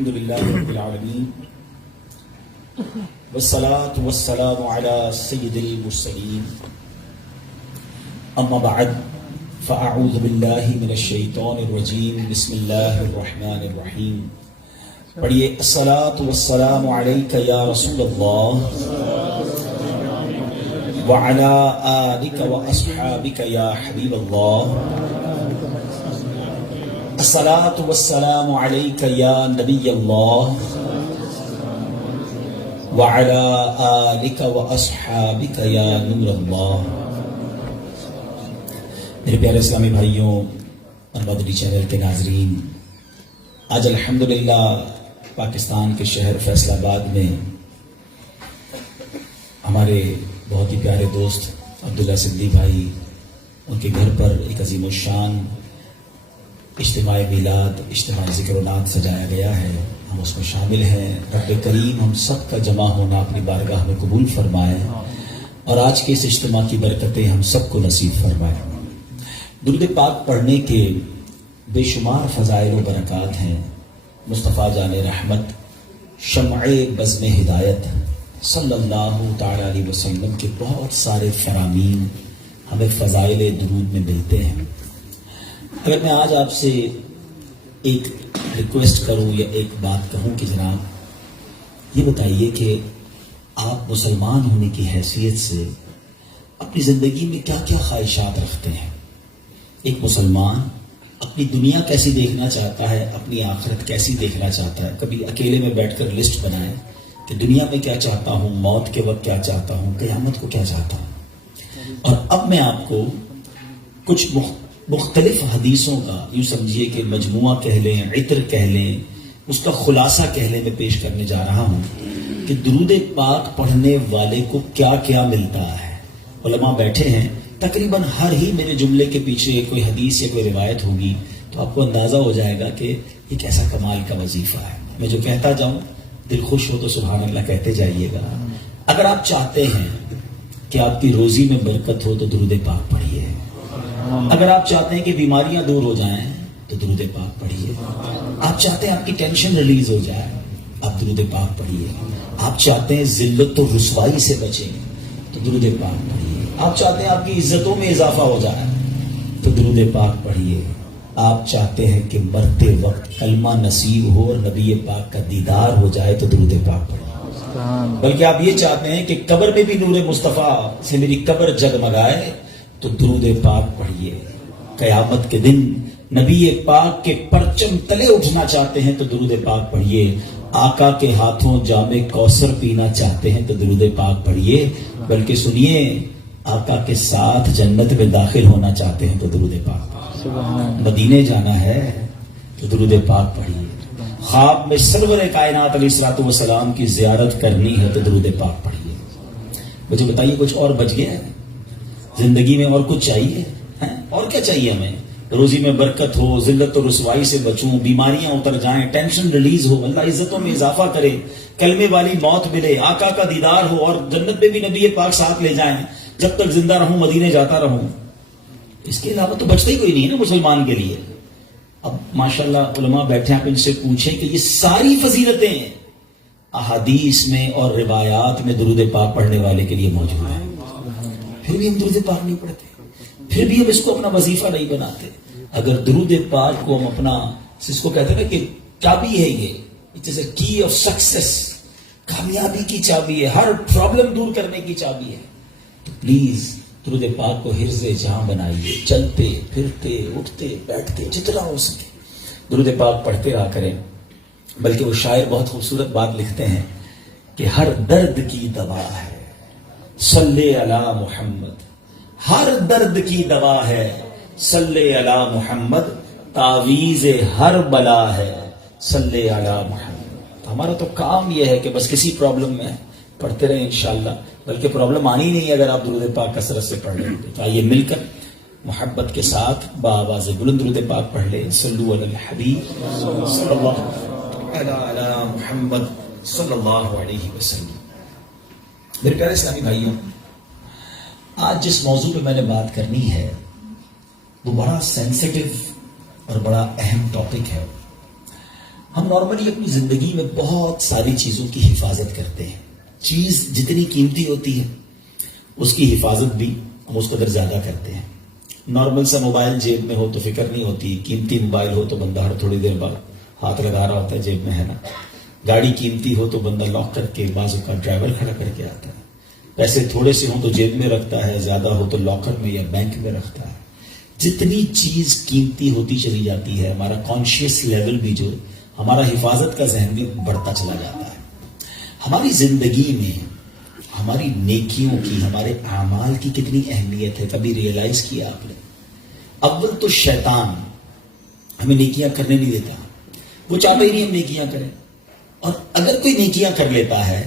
الحمدللہ رب العالمین والصلاة والسلام علی سید المرسلین اما بعد فاعوذ باللہ من الشیطان الرجیم بسم اللہ الرحمن الرحیم. پڑھیے الصلاة والسلام علیک یا رسول اللہ وعلی آلک واصحابک یا حبیب اللہ. الصلاة والسلام علیک یا نبی اللہ وعلی آلک واصحابک یا نور اللہ. میرے پیارے اسلامی بھائیوں اور مدنی چینل کے ناظرین، آج الحمدللہ پاکستان کے شہر فیصل آباد میں ہمارے بہت ہی پیارے دوست عبداللہ سندھی بھائی، ان کے گھر پر ایک عظیم الشان اجتماع میلاد، اجتماع ذکر و نعت سجایا گیا ہے. ہم اس میں شامل ہیں. رب کریم ہم سب کا جمع ہونا اپنی بارگاہ میں قبول فرمائے اور آج کے اس اجتماع کی برکتیں ہم سب کو نصیب فرمائے. درود پاک پڑھنے کے بے شمار فضائل و برکات ہیں. مصطفیٰ جان رحمت شمع بزم ہدایت صلی اللہ تعالی علیہ وسلم کے بہت سارے فرامین ہمیں فضائل درود میں ملتے ہیں. اگر میں آج آپ سے ایک ریکویسٹ کروں یا ایک بات کہوں کہ جناب یہ بتائیے کہ آپ مسلمان ہونے کی حیثیت سے اپنی زندگی میں کیا کیا خواہشات رکھتے ہیں. ایک مسلمان اپنی دنیا کیسی دیکھنا چاہتا ہے، اپنی آخرت کیسی دیکھنا چاہتا ہے. کبھی اکیلے میں بیٹھ کر لسٹ بنائیں کہ دنیا میں کیا چاہتا ہوں، موت کے وقت کیا چاہتا ہوں، قیامت کو کیا چاہتا ہوں. اور اب میں آپ کو کچھ مختلف حدیثوں کا یوں سمجھیے کہ مجموعہ کہہ لیں، عطر کہہ لیں، اس کا خلاصہ کہہ لیں، میں پیش کرنے جا رہا ہوں کہ درود پاک پڑھنے والے کو کیا کیا ملتا ہے. علماء بیٹھے ہیں، تقریباً ہر ہی میرے جملے کے پیچھے کوئی حدیث یا کوئی روایت ہوگی تو آپ کو اندازہ ہو جائے گا کہ یہ کیسا کمال کا وظیفہ ہے. میں جو کہتا جاؤں دل خوش ہو تو سبحان اللہ کہتے جائیے گا. اگر آپ چاہتے ہیں کہ آپ کی روزی میں برکت ہو تو درود پاک پڑھیے. اگر آپ چاہتے ہیں کہ بیماریاں دور ہو جائیں تو درود پاک پڑھیے. آپ چاہتے ہیں آپ کی ٹینشن ریلیز ہو جائے آپ درود پاک پڑھیے. آپ چاہتے ہیں ذلت و رسوائی سے بچیں تو درود پاک پڑھیے. آپ چاہتے ہیں آپ کی عزتوں میں اضافہ ہو جائے تو درود پاک پڑھیے. آپ چاہتے ہیں کہ مرتے وقت کلمہ نصیب ہو اور نبی پاک کا دیدار ہو جائے تو درود پاک پڑھیے. بلکہ آپ یہ چاہتے ہیں کہ قبر میں بھی نور مصطفیٰ سے میری قبر جگمگائے تو درود پاک پڑھیے. قیامت کے دن نبی پاک کے پرچم تلے اٹھنا چاہتے ہیں تو درود پاک پڑھیے. آقا کے ہاتھوں جام کوثر پینا چاہتے ہیں تو درود پاک پڑھیے. بلکہ سنیے، آقا کے ساتھ جنت میں داخل ہونا چاہتے ہیں تو درود پاک پڑھیے. مدینے جانا ہے تو درود پاک پڑھیے. خواب میں سرور کائنات علیہ الصلوۃ والسلام کی زیارت کرنی ہے تو درود پاک پڑھیے. مجھے بتائیے کچھ اور بچ گیا ہے زندگی میں؟ اور کچھ چاہیے؟ اور کیا چاہیے ہمیں؟ روزی میں برکت ہو، ذلت و رسوائی سے بچوں، بیماریاں اتر جائیں، ٹینشن ریلیز ہو، اللہ عزتوں میں اضافہ کرے، کلمے والی موت ملے، آقا کا دیدار ہو اور جنت میں بھی نبی پاک ساتھ لے جائیں. جب تک زندہ رہوں مدینے جاتا رہوں. اس کے علاوہ تو بچتا ہی کوئی نہیں ہے نا مسلمان کے لیے. اب ماشاءاللہ علماء بیٹھے ہیں، ان سے پوچھیں کہ یہ ساری فضیلتیں احادیث میں اور روایات میں درود پاک پڑھنے والے کے لیے موجود ہیں. پھر بھی ہم درود پاک نہیں پڑھتے، پھر بھی ہم اس کو اپنا وظیفہ نہیں بناتے. اگر درود پاک کو ہم اپنا، اس کو کہتے ہیں نا کہ چابی ہے، یہ اٹ از اے کی آف سکسیس، کامیابی کی چابی ہے، ہر پرابلم دور کرنے کی چابی ہے. تو پلیز درود پاک کو حرز جہاں بنائیے. چلتے پھرتے اٹھتے بیٹھتے جتنا ہو سکے درود پاک پڑھتے رہا کریں. بلکہ وہ شاعر بہت خوبصورت بات لکھتے ہیں کہ ہر درد کی دوا ہے صلی علی محمد، ہر درد کی دوا ہے صلی علی محمد، تعویذ ہر بلا ہے صلی علی محمد. ہمارا تو کام یہ ہے کہ بس کسی پرابلم میں پڑھتے رہیں انشاءاللہ. بلکہ پرابلم آنی نہیں اگر آپ درود پاک کثرت سے پڑھ لیں. تو آئیے مل کر محبت کے ساتھ بآواز بلند درود پاک پڑھ لیں. صلو علی الحبیب صلی اللہ علی محمد صلی اللہ علیہ وسلم. میرے پیارے اسلامی بھائیوں، آج جس موضوع پہ میں نے بات کرنی ہے وہ بڑا سینسیٹیو اور بڑا اہم ٹاپک ہے. ہم نارملی اپنی زندگی میں بہت ساری چیزوں کی حفاظت کرتے ہیں. چیز جتنی قیمتی ہوتی ہے اس کی حفاظت بھی ہم اس قدر زیادہ کرتے ہیں. نارمل سا موبائل جیب میں ہو تو فکر نہیں ہوتی, قیمتی موبائل ہو تو بندہ ہر تھوڑی دیر بعد ہاتھ لگا رہا ہوتا ہے جیب میں, ہے نا. گاڑی قیمتی ہو تو بندہ لاک کر کے بازو کا ڈرائیور کھڑا کر کے آتا ہے. پیسے تھوڑے سے ہوں تو جیب میں رکھتا ہے, زیادہ ہو تو لاکر میں یا بینک میں رکھتا ہے. جتنی چیز قیمتی ہوتی چلی جاتی ہے ہمارا کانشیس لیول بھی جو ہمارا حفاظت کا ذہن بھی بڑھتا چلا جاتا ہے. ہماری زندگی میں ہماری نیکیوں کی, ہمارے اعمال کی کتنی اہمیت ہے کبھی ریئلائز کیا آپ نے؟ اول تو شیطان ہمیں نیکیاں کرنے نہیں دیتا, وہ چاہتا ہی نہیں ہم نیکیاں کریں. اور اگر کوئی نیکیاں کر لیتا ہے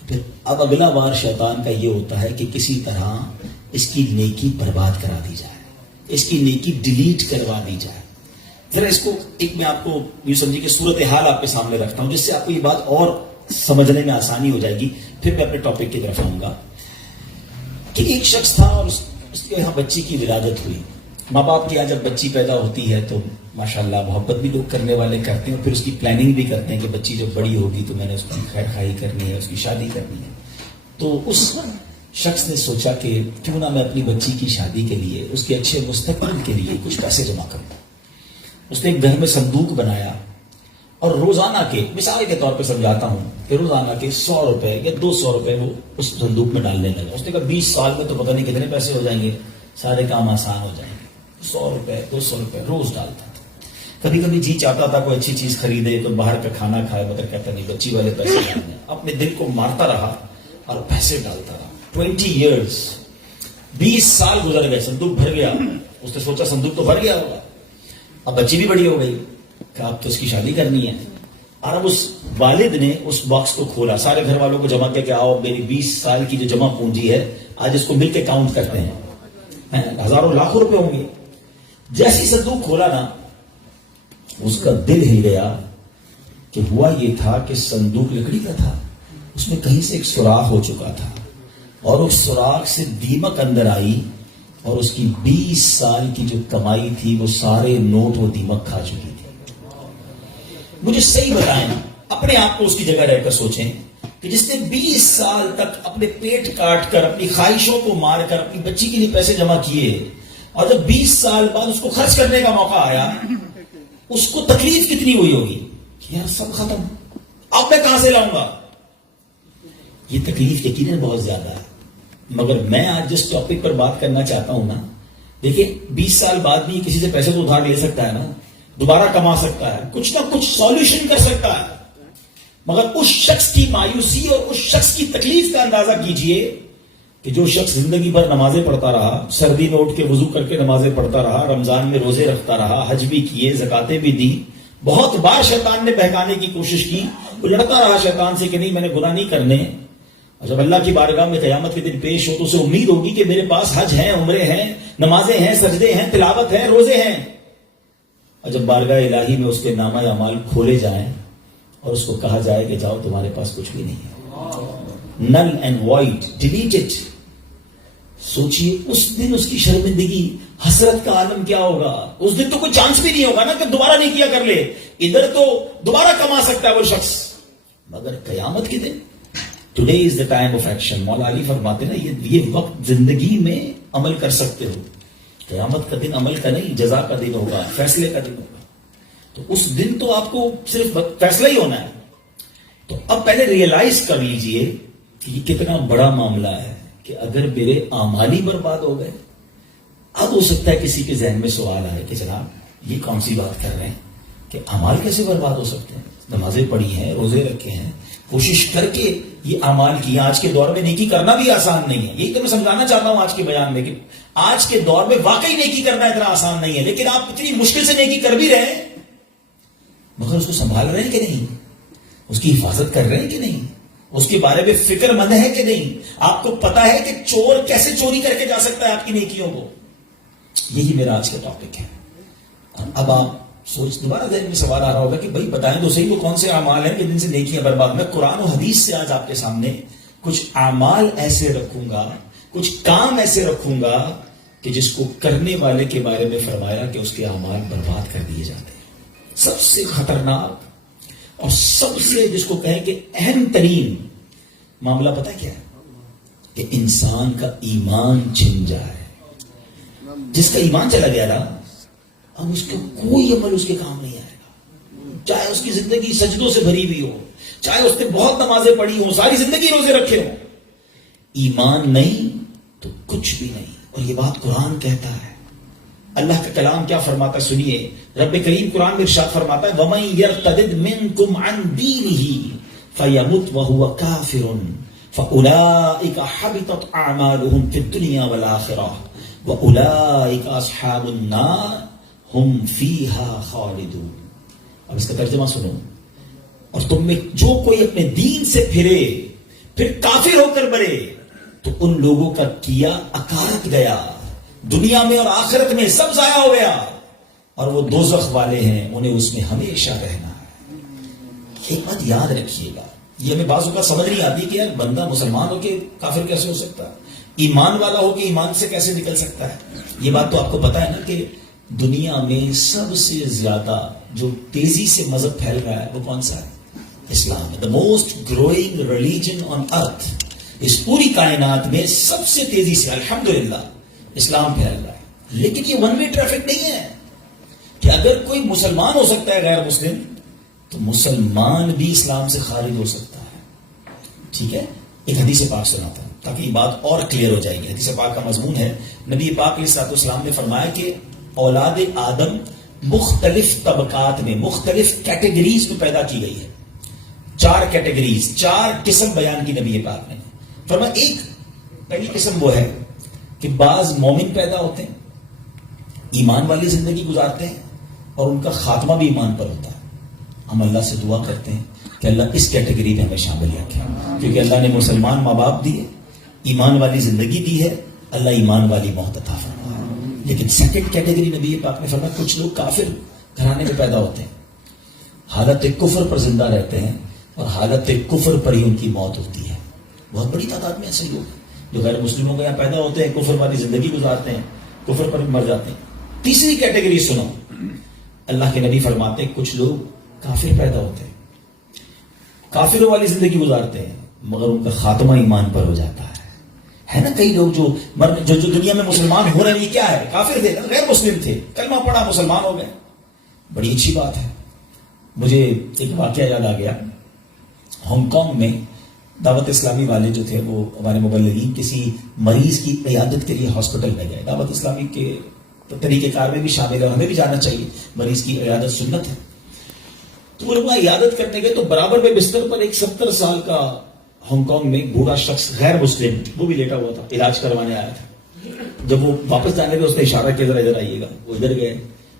تو پھر اب اگلا وار شیطان کا یہ ہوتا ہے کہ کسی طرح اس کی نیکی برباد کرا دی جائے, اس کی نیکی ڈیلیٹ کروا دی جائے. ذرا اس کو ایک میں آپ کو یوں سمجھیے کہ صورتحال آپ کے سامنے رکھتا ہوں جس سے آپ کو یہ بات اور سمجھنے میں آسانی ہو جائے گی. پھر میں اپنے ٹاپک کی طرف آؤں گا کہ ایک شخص تھا اور اس کے یہاں بچی کی ولادت ہوئی. ماں باپ کے یہاں جب بچی پیدا ہوتی ہے تو ماشاءاللہ محبت بھی لوگ کرنے والے کرتے ہیں اور پھر اس کی پلاننگ بھی کرتے ہیں کہ بچی جب بڑی ہوگی تو میں نے اس کی خیر خواہی کرنی ہے, اس کی شادی کرنی ہے. تو اس شخص نے سوچا کہ کیوں نہ میں اپنی بچی کی شادی کے لیے, اس کے اچھے مستقبل کے لیے کچھ پیسے جمع کروں. اس نے ایک گھر میں صندوق بنایا اور روزانہ کے, مثال کے طور پہ سمجھاتا ہوں کہ روزانہ کے 100 روپے یا 200 روپے وہ اس صندوق میں ڈالنے لگا. اس نے کہا 20 سال میں تو پتہ نہیں کتنے پیسے ہو جائیں گے, سارے کام آسان ہو جائیں گے. 100 روپے 200 روپے روز ڈالتا تھا. کبھی کبھی جی چاہتا تھا کوئی اچھی چیز خریدے تو باہر کا کھانا کھائے, مگر کہتا نہیں بچی والے پیسے ڈالنے. اپنے دل کو مارتا رہا اور پیسے ڈالتا رہا. 20 ایئرس, 20 سال گزر گئے, صندوق بھر گیا. اس نے سوچا صندوق تو بھر گیا ہوگا, اب بچی بھی بڑی ہو گئی, کہ اب تو اس کی شادی کرنی ہے. اور اب اس والد نے اس باکس کو کھولا, سارے گھر والوں کو جمع کیا کہ آؤ میری 20 سال کی جو جمع پونجی ہے آج اس کو مل کے کاؤنٹ کرتے ہیں, ہزاروں لاکھوں روپے ہوں گے. جیسی صندوق کھولا نا اس کا دل ہل گیا کہ ہوا یہ تھا کہ صندوق لکڑی کا تھا, اس میں کہیں سے ایک سوراخ ہو چکا تھا اور اس سوراخ سے دیمک اندر آئی اور اس کی 20 سال کی جو کمائی تھی وہ سارے نوٹ وہ دیمک کھا چکی تھی. مجھے صحیح بتائیں, اپنے آپ کو اس کی جگہ رہ کر سوچیں کہ جس نے 20 سال تک اپنے پیٹ کاٹ کر, اپنی خواہشوں کو مار کر اپنی بچی کے لیے پیسے جمع کیے, اور جب 20 سال بعد اس کو خرچ کرنے کا موقع آیا اس کو تکلیف کتنی ہوئی ہوگی کہ یار سب ختم, اب میں کہاں سے لاؤں گا. یہ تکلیف یقیناً بہت زیادہ ہے. مگر میں آج جس ٹاپک پر بات کرنا چاہتا ہوں نا, دیکھیں 20 سال بعد بھی کسی سے پیسے تو ادھار لے سکتا ہے نا, دوبارہ کما سکتا ہے, کچھ نہ کچھ سولوشن کر سکتا ہے. مگر اس شخص کی مایوسی اور اس شخص کی تکلیف کا اندازہ کیجئے کہ جو شخص زندگی بھر نمازیں پڑھتا رہا, سردی میں اٹھ کے وضو کر کے نمازیں پڑھتا رہا, رمضان میں روزے رکھتا رہا, حج بھی کیے, زکاتیں بھی دی, بہت بار شیطان نے بہکانے کی کوشش کی, وہ لڑتا رہا شیطان سے کہ نہیں میں نے گناہ نہیں کرنے. اور جب اللہ کی بارگاہ میں قیامت کے دن پیش ہو تو اسے امید ہوگی کہ میرے پاس حج ہیں, عمرے ہیں, نمازیں ہیں, سجدے ہیں, تلاوت ہیں, روزے ہیں. اور جب بارگاہ الہی میں اس کے نامہ اعمال کھولے جائیں اور اس کو کہا جائے کہ جاؤ تمہارے پاس کچھ بھی نہیں ہے, نل اینڈ وائڈ, ڈیلیٹڈ. سوچئے اس دن اس کی شرمندگی, حسرت کا عالم کیا ہوگا. اس دن تو کوئی چانس بھی نہیں ہوگا نا کہ دوبارہ نہیں کیا کر لے. ادھر تو دوبارہ کما سکتا ہے وہ شخص, مگر قیامت کے دن today is the time of action. Maula Ali فرماتے نا یہ وقت زندگی میں عمل کر سکتے ہو, قیامت کا دن عمل کا نہیں جزا کا دن ہوگا, فیصلے کا دن ہوگا. تو اس دن تو آپ کو صرف فیصلہ ہی ہونا ہے. تو اب پہلے ریئلائز کر لیجئے کہ یہ کتنا بڑا معاملہ ہے کہ اگر میرے اعمال ہی برباد ہو گئے. اب ہو سکتا ہے کسی کے ذہن میں سوال آئے کہ جناب یہ کون سی بات کر رہے ہیں کہ اعمال کیسے برباد ہو سکتے ہیں, نمازیں پڑھی ہیں, روزے رکھے ہیں, کوشش کر کے یہ اعمال کی. آج کے دور میں نیکی کرنا بھی آسان نہیں ہے, یہی تو میں سمجھانا چاہتا ہوں آج کے بیان میں کہ آج کے دور میں واقعی نیکی کرنا اتنا آسان نہیں ہے. لیکن آپ اتنی مشکل سے نیکی کر بھی رہے ہیں, مگر اس کو سنبھال رہے ہیں کہ نہیں, اس کی حفاظت کر رہے ہیں کہ نہیں, اس کے بارے میں فکر مند ہے کہ نہیں. آپ کو پتا ہے کہ چور کیسے چوری کر کے جا سکتا ہے آپ کی نیکیوں کو. یہی میرا آج کا ٹاپک ہے. اب آپ سوچ, دوبارہ ذہن میں سوال آ رہا ہوگا کہ بھائی بتائیں تو صحیح وہ کون سے اعمال ہیں کہ جن سے نیکیاں برباد. میں قرآن و حدیث سے آج آپ کے سامنے کچھ اعمال ایسے رکھوں گا, کچھ کام ایسے رکھوں گا کہ جس کو کرنے والے کے بارے میں فرمایا کہ اس کے اعمال برباد کر دیے جاتے ہیں. سب سے خطرناک اور سب سے جس کو کہیں کہ اہم ترین معاملہ پتہ کیا ہے؟ کہ انسان کا ایمان چھن جائے. جس کا ایمان چلا گیا نا، اب اس کا کوئی عمل اس کے کام نہیں آئے گا. چاہے اس کی زندگی سجدوں سے بھری ہوئی ہو، چاہے اس نے بہت نمازیں پڑھی ہوں، ساری زندگی روزے رکھے ہوں، ایمان نہیں تو کچھ بھی نہیں. اور یہ بات قرآن کہتا ہے. اللہ کا کلام کیا فرماتا سنیے. رب کریم قرآن میں ارشاد فرماتا ہے وَمَن يَرْتَدِدْ مِنْكُمْ عَنْ دِينِهِ فَيَمُتْ وَهُوَ كَافِرٌ فَأُولَئِكَ حَبِطَتْ أَعْمَالُهُمْ فِي الدُّنْيَا وَالْآخِرَةِ وَأُولَئِكَ أَصْحَابُ النَّارِ هُمْ فِيهَا خَالِدُونَ. اب اس کا ترجمہ سنو. اور تم میں جو کوئی اپنے دین سے پھرے پھر کافر ہو کر مرے تو ان لوگوں کا کیا اکارت گیا، دنیا میں اور آخرت میں سب ضائع ہو گیا، اور وہ دوزخ والے ہیں، انہیں اس میں ہمیشہ رہنا ہے. ایک بات یاد رکھیے گا، یہ ہمیں بعض اوقات سمجھ نہیں آتی کہ یار بندہ مسلمان ہو کے کافر کیسے ہو سکتا ہے، ایمان والا ہو کے ایمان سے کیسے نکل سکتا ہے. یہ بات تو آپ کو پتا ہے نا کہ دنیا میں سب سے زیادہ جو تیزی سے مذہب پھیل رہا ہے وہ کون سا ہے؟ اسلام. The most growing religion on earth. اس پوری کائنات میں سب سے تیزی سے الحمدللہ اسلام پھیل رہا ہے. لیکن یہ ون وے ٹریفک نہیں ہے کہ اگر کوئی مسلمان ہو سکتا ہے غیر مسلم تو مسلمان بھی اسلام سے خارج ہو سکتا ہے. ٹھیک ہے، ایک حدیث پاک سناتا ہوں تاکہ یہ بات اور کلیئر ہو جائے گی. حدیث پاک کا مضمون ہے، نبی پاک علیہ الصلوۃ والسلام نے فرمایا کہ اولاد آدم مختلف طبقات میں، مختلف کیٹیگریز میں پیدا کی گئی ہے. 4 کیٹیگریز، 4 قسم بیان کی نبی پاک نے. فرمایا ایک پہلی قسم وہ ہے کہ بعض مومن پیدا ہوتے ہیں، ایمان والی زندگی گزارتے ہیں اور ان کا خاتمہ بھی ایمان پر ہوتا ہے. ہم اللہ سے دعا کرتے ہیں کہ اللہ اس کیٹیگری میں ہمیں شامل رکھے، کیونکہ اللہ نے مسلمان ماں باپ دیے، ایمان والی زندگی دی ہے، اللہ ایمان والی موت عطا فرمائے. لیکن سیکنڈ کیٹیگری نبی پاک نے فرمایا کچھ لوگ کافر گھرانے میں پیدا ہوتے ہیں، حالت کفر پر زندہ رہتے ہیں اور حالت کفر پر ہی ان کی موت ہوتی ہے. بہت بڑی تعداد میں ایسے لوگ ہیں جو غیر مسلموں کے یہاں پیدا ہوتے ہیں، کفر والی زندگی گزارتے ہیں، کفر پر مر جاتے ہیں. تیسری کیٹیگری سنو، اللہ کے نبی فرماتے ہیں کچھ لوگ کافر پیدا ہوتے ہیں، کافروں والی زندگی گزارتے ہیں مگر ان کا خاتمہ ایمان پر ہو جاتا ہے نا. کئی لوگ جو دنیا میں مسلمان ہو رہے ہیں، کیا ہے؟ کافر تھے، غیر مسلم تھے، کلمہ پڑھا مسلمان ہو گئے. بڑی اچھی بات ہے. مجھے ایک واقعہ یاد آ گیا. ہانگ کانگ میں دعوت اسلامی والے جو تھے وہ ہمارے مبلغین کسی مریض کی عیادت کے لیے ہاسپٹل میں گئے. دعوت اسلامی کے طریقہ کار میں بھی شامل ہے، ہمیں بھی جانا چاہیے، مریض کی عیادت سنت ہے. تو وہ لوگ عیادت کرنے گئے تو برابر میں بستر پر ایک 70 سال کا ہانگ کانگ میں بوڑھا شخص غیر مسلم وہ بھی لیٹا ہوا تھا، علاج کروانے آیا تھا. جب وہ واپس جانے گئے اس نے اشارہ کیا ذرا ادھر آئیے گا. وہ ادھر گئے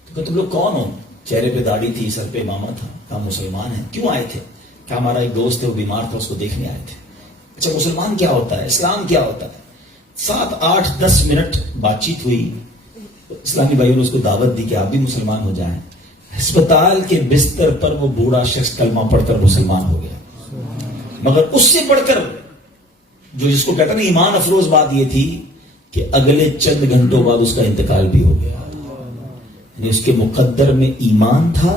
تو کہ تم لوگ کون ہو؟ چہرے پہ داڑھی تھی، سر پہ امامہ تھا. کہا مسلمان ہیں. کیوں آئے تھے؟ کہ ہمارا ایک دوست ہے وہ بیمار تھا، اس کو دیکھنے آئے تھے. اچھا مسلمان کیا ہوتا ہے، اسلام کیا ہوتا ہے؟ 7, 8, 10 منٹ بات چیت ہوئی. اسلامی بھائیوں نے اس کو دعوت دی کہ آپ بھی مسلمان ہو جائیں. ہسپتال کے بستر پر وہ بوڑھا شخص کلمہ پڑھ کر مسلمان ہو گیا. مگر اس سے بڑھ کر جو جس کو کہتا نا ایمان افروز بات یہ تھی کہ اگلے چند گھنٹوں بعد اس کا انتقال بھی ہو گیا. یعنی اس کے مقدر میں ایمان تھا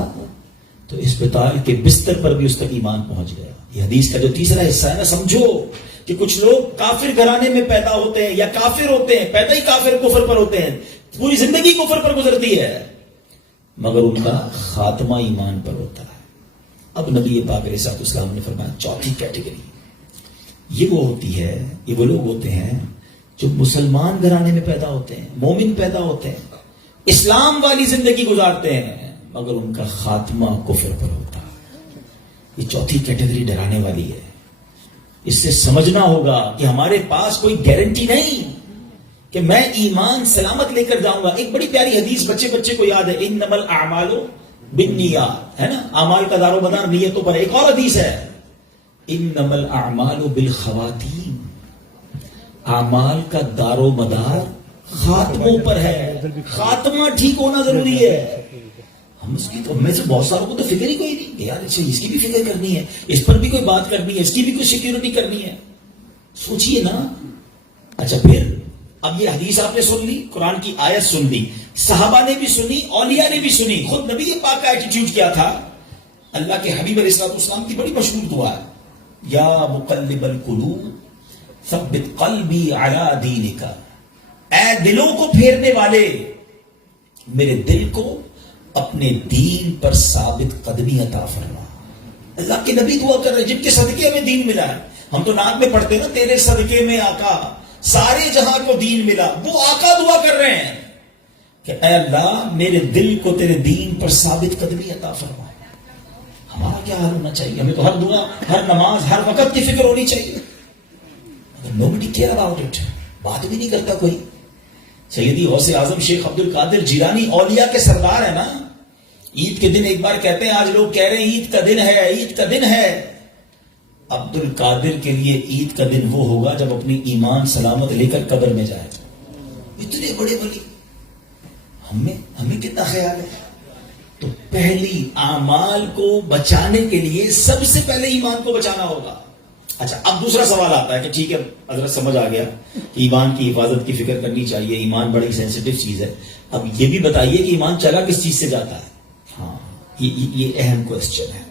تو اسپتال کے بستر پر بھی اس تک ایمان پہنچ گیا. یہ حدیث کا جو تیسرا حصہ ہے نا، سمجھو کہ کچھ لوگ کافر گھرانے میں پیدا ہوتے ہیں یا کافر ہوتے ہیں، پیدا ہی کافر کفر پر ہوتے ہیں، پوری زندگی کفر پر گزرتی ہے مگر ان کا خاتمہ ایمان پر ہوتا ہے. اب نبی پاک علیہ الصلوۃ والسلام نے فرمایا چوتھی کیٹیگری یہ وہ ہوتی ہے، یہ وہ لوگ ہوتے ہیں جو مسلمان گھرانے میں پیدا ہوتے ہیں، مومن پیدا ہوتے ہیں، اسلام والی زندگی گزارتے ہیں مگر ان کا خاتمہ کفر پر ہوتا ہے. یہ چوتھی کیٹیگری ڈرانے والی ہے. اس سے سمجھنا ہوگا کہ ہمارے پاس کوئی گارنٹی نہیں کہ میں ایمان سلامت لے کر جاؤں گا. ایک بڑی پیاری حدیث بچے کو یاد ہے، انما الاعمال بالنیات، ہے نا، اعمال کا دار و مدار نیتوں پر. ایک اور حدیث ہے انما الاعمال بالخواتیم، اعمال کا دار و مدار خاتموں پر ہے. خاتمہ ٹھیک ہونا ضروری ہے. ہم میں سے بہت ساروں کو تو فکر ہی کوئی نہیں کہ یار اچھا اس کی بھی فکر کرنی ہے، اس پر بھی کوئی بات کرنی ہے، اس کی بھی کوئی سیکیورٹی کرنی ہے. سوچئے نا. اچھا پھر اب یہ حدیث آپ نے سن لی، قرآن کی آیت سن لی، صحابہ نے بھی سنی، اولیاء نے بھی سنی، خود نبی پاک کا ایٹیٹیوڈ کیا تھا اللہ کے حبیب علیہ السلام کی بڑی مشہور دعا ہے, یا مقلب القلوب ثبت قلبی علی دینک, اے دلوں کو پھیرنے والے میرے دل کو اپنے دین پر ثابت قدمی عطا فرما. اللہ کے نبی دعا کر رہے جن کے صدقے ہمیں دین ملا ہے. ہم تو نعت میں پڑھتے ہیں نا, تیرے صدقے میں آقا سارے جہاں کو دین ملا. وہ آقا دعا کر رہے ہیں کہ اے اللہ میرے دل کو تیرے دین پر ثابت قدمی عطا فرما. ہمارا کیا حال ہونا چاہیے؟ ہمیں تو ہر دعا, ہر نماز, ہر وقت کی فکر ہونی چاہیے. nobody care about it. بات بھی نہیں کرتا کوئی. سیدی غوث اعظم شیخ عبد القادر جیلانی اولیاء کے سردار ہیں نا. عید کے دن ایک بار کہتے ہیں, آج لوگ کہہ رہے ہیں عید کا دن ہے, عید کا دن ہے. عبد القادر کے لیے عید کا دن وہ ہوگا جب اپنی ایمان سلامت لے کر قبر میں جائے. اتنے بڑے ولی, ہمیں کتنا خیال ہے. تو پہلی اعمال کو بچانے کے لیے سب سے پہلے ایمان کو بچانا ہوگا. اچھا, اب دوسرا سوال آتا ہے کہ ٹھیک ہے حضرت سمجھ آ گیا کہ ایمان کی حفاظت کی فکر کرنی چاہیے, ایمان بڑی سینسیٹیو چیز ہے. اب یہ بھی بتائیے کہ ایمان چلا کس چیز سے جاتا ہے. ہاں, یہ اہم کوسچن ہے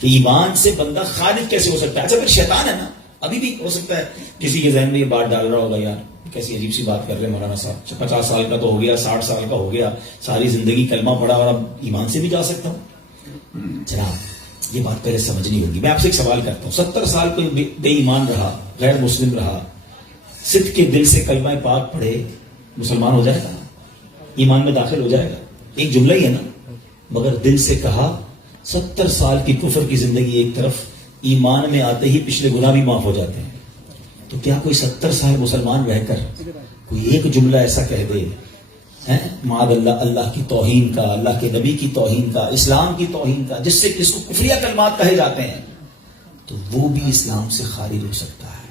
کہ ایمان سے بندہ خارج کیسے ہو سکتا ہے. اچھا پھر شیطان ہے نا, ابھی بھی ہو سکتا ہے کسی کے ذہن میں یہ بات ڈال رہا ہوگا, یار کیسی عجیب سی بات کر رہے ہیں مولانا صاحب, 50 سال کا تو ہو گیا, 60 سال کا ہو گیا, ساری زندگی کلمہ پڑھا اور اب ایمان سے بھی جا سکتا ہوں. جناب یہ بات پہلے سمجھنی ہوگی. میں آپ سے ایک سوال کرتا ہوں, 70 سال کوئی بے ایمان رہا, غیر مسلم رہا, صدق کے دل سے کلمہ پاک پڑھے, مسلمان ہو جائے گا, ایمان میں داخل ہو جائے گا. ایک جملہ ہی ہے نا, مگر دل سے کہا. 70 سال کی کفر کی زندگی ایک طرف, ایمان میں آتے ہی پچھلے گناہ بھی معاف ہو جاتے ہیں. تو کیا کوئی 70 سال مسلمان رہ کر کوئی ایک جملہ ایسا کہہ دے معاذ اللہ, اللہ کی توہین کا, اللہ کے نبی کی توہین کا, اسلام کی توہین کا, جس سے اس کو کفریہ کلمات کہے جاتے ہیں, تو وہ بھی اسلام سے خارج ہو سکتا ہے.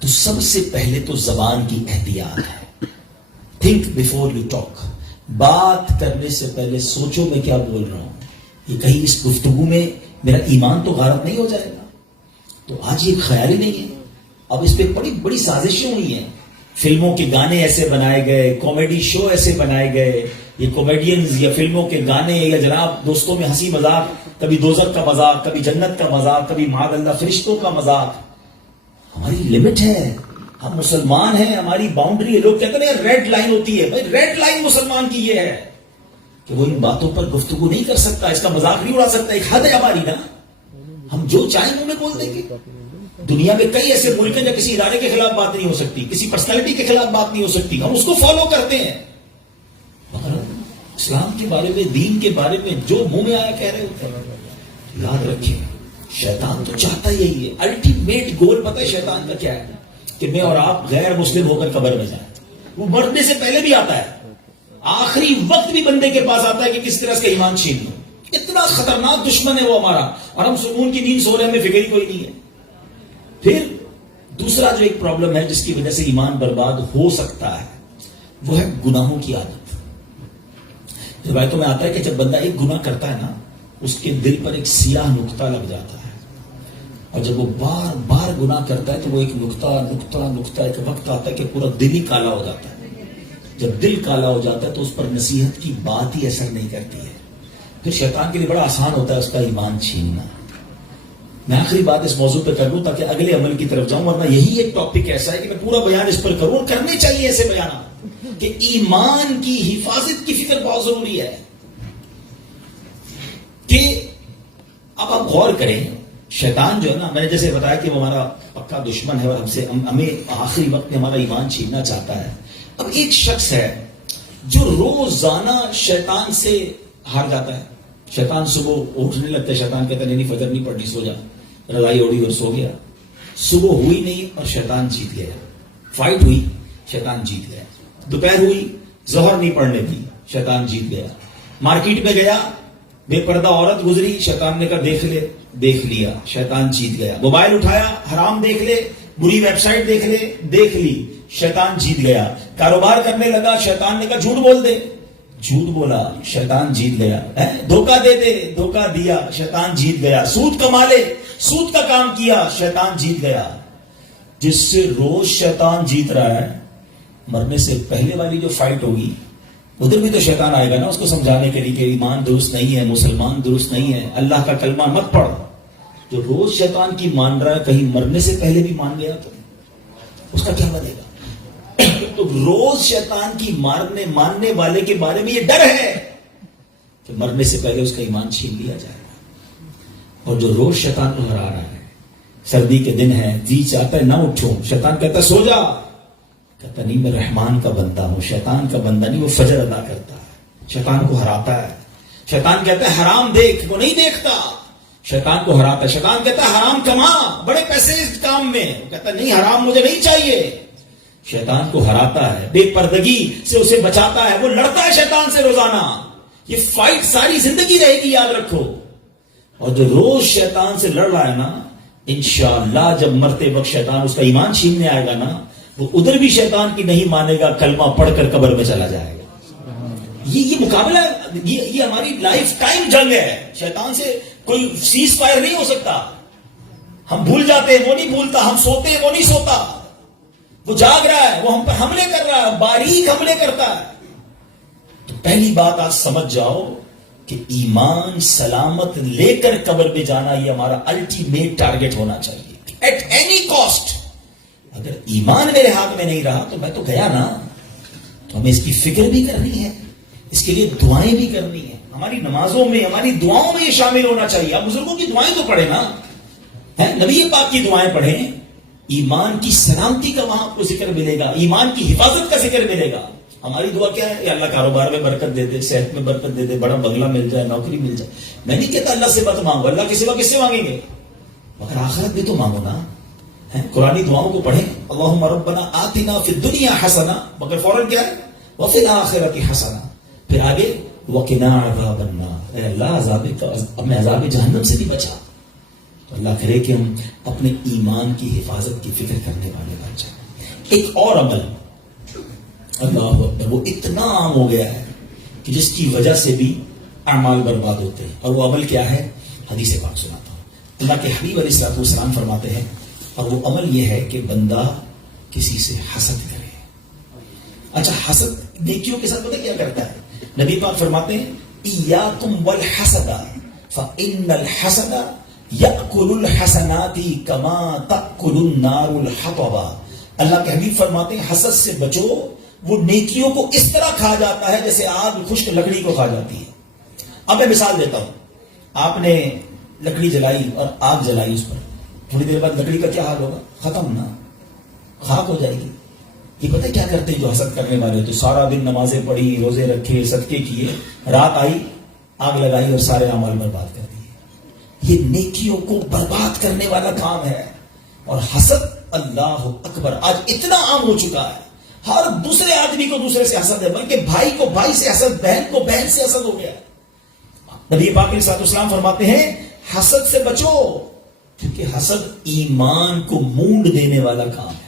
تو سب سے پہلے تو زبان کی احتیاط ہے. Think before you talk. بات کرنے سے پہلے سوچو میں کیا بول رہا ہوں, یہ کہیں اس گفتگو میں میرا ایمان تو غارت نہیں ہو جائے گا. تو آج یہ خیال ہی نہیں ہے. اب اس پہ بڑی بڑی سازشیں ہوئی ہیں. فلموں کے گانے ایسے بنائے گئے, کامیڈی شو ایسے بنائے گئے, یہ کامیڈینز یا فلموں کے گانے یا جناب دوستوں میں ہنسی مذاق, کبھی دوزخ کا مذاق, کبھی جنت کا مذاق, کبھی معاذ اللہ فرشتوں کا مذاق. ہماری لمٹ ہے, ہم مسلمان ہیں, ہماری باؤنڈری ہے. لوگ کہتے ہیں ریڈ لائن ہوتی ہے. بھائی ریڈ لائن مسلمان کی یہ ہے کہ وہ ان باتوں پر گفتگو نہیں کر سکتا, اس کا مذاق نہیں اڑا سکتا. ایک حد ہے ہماری نا, ہم جو چاہیں انہیں بول دیں گے. دنیا میں کئی ایسے ملک ہیں جہاں کسی ادارے کے خلاف بات نہیں ہو سکتی, کسی پرسنالٹی کے خلاف بات نہیں ہو سکتی, ہم اس کو فالو کرتے ہیں. مگر اسلام کے بارے میں, دین کے بارے میں جو منہ میں آیا کہہ رہے ہوتے ہیں. یاد رکھیں, شیطان تو چاہتا یہی ہے. الٹیمیٹ گول پتہ ہے شیطان کا کیا ہے, کہ میں اور آپ غیر مسلم ہو کر قبر میں جائیں. وہ مرنے سے پہلے بھی آتا ہے, آخری وقت بھی بندے کے پاس آتا ہے کہ کس طرح اس کا ایمان چھین لو. اتنا خطرناک دشمن ہے وہ ہمارا, اور ہم سکون کی نیند سو رہے ہیں, ہمیں فکر ہی کوئی نہیں ہے. پھر دوسرا جو ایک پرابلم ہے جس کی وجہ سے ایمان برباد ہو سکتا ہے, وہ ہے گناہوں کی عادت. روایتوں میں آتا ہے کہ جب بندہ ایک گناہ کرتا ہے نا, اس کے دل پر ایک سیاہ نقطہ لگ جاتا ہے, اور جب وہ بار بار گناہ کرتا ہے تو وہ ایک نقطہ ایک وقت آتا ہے کہ پورا دل ہی کالا ہو جاتا ہے. جب دل کالا ہو جاتا ہے تو اس پر نصیحت کی بات ہی اثر نہیں کرتی ہے. پھر شیطان کے لیے بڑا آسان ہوتا ہے اس کا ایمان چھیننا. میں آخری بات اس موضوع پہ کر لوں تاکہ اگلے عمل کی طرف جاؤں, ورنہ یہی ایک ٹاپک ایسا ہے کہ میں پورا بیان اس پر کروں, اور کرنے چاہیے ایسے بیانات کہ ایمان کی حفاظت کی فکر بہت ضروری ہے. کہ اب آپ غور کریں, شیطان جو ہے نا, میں نے جیسے بتایا کہ وہ ہمارا پکا دشمن ہے اور ہمیں آخری وقت میں ہمارا ایمان چھیننا چاہتا ہے. اب ایک شخص ہے جو روزانہ شیطان سے ہار جاتا ہے. شیطان صبح اٹھنے لگتا ہے, شیطان کہتا ہے نہیں فجر نہیں پڑھنی, سو جا, رضائی اوڑی اور سو گیا. صبح ہوئی نہیں اور شیطان جیت گیا. فائٹ ہوئی, شیطان جیت گیا. دوپہر ہوئی, ظہر نہیں پڑھنے دی, شیطان جیت گیا. مارکیٹ میں گیا, بے پردہ عورت گزری, شیطان نے کہا دیکھ لے, دیکھ لیا, شیطان جیت گیا. موبائل اٹھایا, حرام دیکھ لے, بری ویب سائٹ دیکھ لے, دیکھ لی, شیطان جیت گیا. کاروبار کرنے لگا, شیطان نے کہا جھوٹ بول دے, جھوٹ بولا, شیطان جیت گیا. دھوکہ دے دے, دھوکہ دیا, شیطان جیت گیا. سود کما لے, سود کا کام کیا, شیطان جیت گیا. جس سے روز شیطان جیت رہا ہے, مرنے سے پہلے والی جو فائٹ ہوگی ادھر بھی تو شیطان آئے گا نا اس کو سمجھانے کے لیے کہ ایمان درست نہیں ہے، مسلمان درست نہیں ہے، اللہ کا کلمہ مت پڑھ. جو روز شیطان کی مان رہا ہے، کہیں مرنے سے پہلے بھی مان گیا تو اس کا کیا بنے گا؟ تو روز شیطان کی ماننے والے کے بارے میں یہ ڈر ہے کہ مرنے سے پہلے اس کا ایمان چھین لیا جائے گا. اور جو روز شیطان کو ہرا رہا ہے، سردی کے دن ہے، جی چاہتا ہے نہ اٹھو، شیطان کہتا ہے سو جا، کہتا نہیں میں رحمان کا بندہ ہوں، شیطان کا بندہ نہیں. وہ فجر ادا کرتا ہے، شیطان کو ہراتا ہے. شیطان کہتا ہے حرام دیکھ، وہ نہیں دیکھتا، شیطان کو ہراتا ہے. شیطان کہتا ہے حرام کما، بڑے پیسے اس کام میں، وہ کہتا ہے نہیں حرام مجھے نہیں چاہیے. شیطان کو ہراتا ہے، بے پردگی سے اسے بچاتا ہے. وہ لڑتا ہے شیطان سے روزانہ. یہ فائٹ ساری زندگی رہے گی، یاد رکھو. اور جو روز شیطان سے لڑ رہا ہے نا، انشاءاللہ جب مرتے وقت شیطان اس کا ایمان چھیننے آئے گا نا، وہ ادھر بھی شیطان کی نہیں مانے گا، کلمہ پڑھ کر قبر میں چلا جائے گا. یہ مقابلہ، یہ ہماری لائف ٹائم جنگ ہے. شیطان سے کوئی سیز فائر نہیں ہو سکتا. ہم بھول جاتے ہیں، وہ نہیں بھولتا. ہم سوتے ہیں، وہ نہیں سوتا. وہ جاگ رہا ہے، وہ ہم پر حملے کر رہا ہے، باریک حملے کرتا ہے. تو پہلی بات آج سمجھ جاؤ کہ ایمان سلامت لے کر قبر میں جانا یہ ہمارا الٹیمیٹ ٹارگٹ ہونا چاہیے ایٹ اینی کاسٹ. اگر ایمان میرے ہاتھ میں نہیں رہا تو میں تو گیا نا. تو ہمیں اس کی فکر بھی کرنی ہے، اس کے لیے دعائیں بھی کرنی ہے. ہماری نمازوں میں، ہماری دعاؤں میں یہ شامل ہونا چاہیے. آپ بزرگوں کی دعائیں تو پڑھیں نا، نبی پاک کی دعائیں پڑھیں. ایمان کی سلامتی کا وہاں آپ کو ذکر ملے گا، ایمان کی حفاظت کا ذکر ملے گا. ہماری دعا کیا ہے؟ اللہ کاروبار میں برکت دے دے، صحت میں برکت دے دے، بڑا بنگلہ مل جائے، نوکری مل جائے. میں نہیں کہتا اللہ سے مت مانگو، اللہ کے سوا کس سے مانگیں گے؟ مگر آخرت بھی تو مانگو نا. قرآنی دعاؤں کو پڑھیں. اللہم ربنا آتنا فی الدنیا حسنہ، مگر فوراً کیا ہے؟ وفی الآخرۃ حسنہ. پھر آگے وقنا عذاب النار، اے اللہ ہمیں عذاب جہنم سے بھی بچا. تو اللہ کرے کہ ہم اپنے ایمان کی حفاظت کی فکر کرنے والے بن جائیں. ایک اور عمل، اللہ اکبر، وہ اتنا عام ہو گیا ہے کہ جس کی وجہ سے بھی اعمال برباد ہوتے ہیں. اور وہ عمل کیا ہے؟ حدیث پاک سناتا ہوں. اللہ کے حبیب علیہ الصلوۃ والسلام فرماتے ہیں، اور وہ عمل یہ ہے کہ بندہ کسی سے حسد کرے. اچھا، حسد نیکیوں کے ساتھ پتہ کیا کرتا ہے؟ نبی پاک فرماتے ہیں ایاکم والحسد فإن الحسد یأکل الحسنات کما تأکل النار الحطب. اللہ کے حبیب فرماتے ہیں حسد سے بچو، وہ نیکیوں کو اس طرح کھا جاتا ہے جیسے آگ خشک لکڑی کو کھا جاتی ہے. اب میں مثال دیتا ہوں. آپ نے لکڑی جلائی اور آگ جلائی اس پر، تھوڑی دیر بعد لکڑی کا کیا حال ہوگا؟ ختم نا، خاک ہو جائے گی. یہ پتہ کیا کرتے ہیں جو حسد کرنے والے ہوتے؟ سارا دن نمازیں پڑھی، روزے رکھے، صدقے کیے، رات آئی آگ لگائی اور سارے اعمال برباد کر دیے. یہ نیکیوں کو برباد کرنے والا کام ہے. اور حسد، اللہ اکبر، آج اتنا عام ہو چکا ہے. ہر دوسرے آدمی کو دوسرے سے حسد ہے، بلکہ بھائی کو بھائی سے حسد، بہن کو بہن سے حسد ہو گیا. نبی پاک علیہ الصلوۃ والسلام فرماتے ہیں حسد سے بچو، کیونکہ حسد ایمان کو مونڈ دینے والا کام ہے.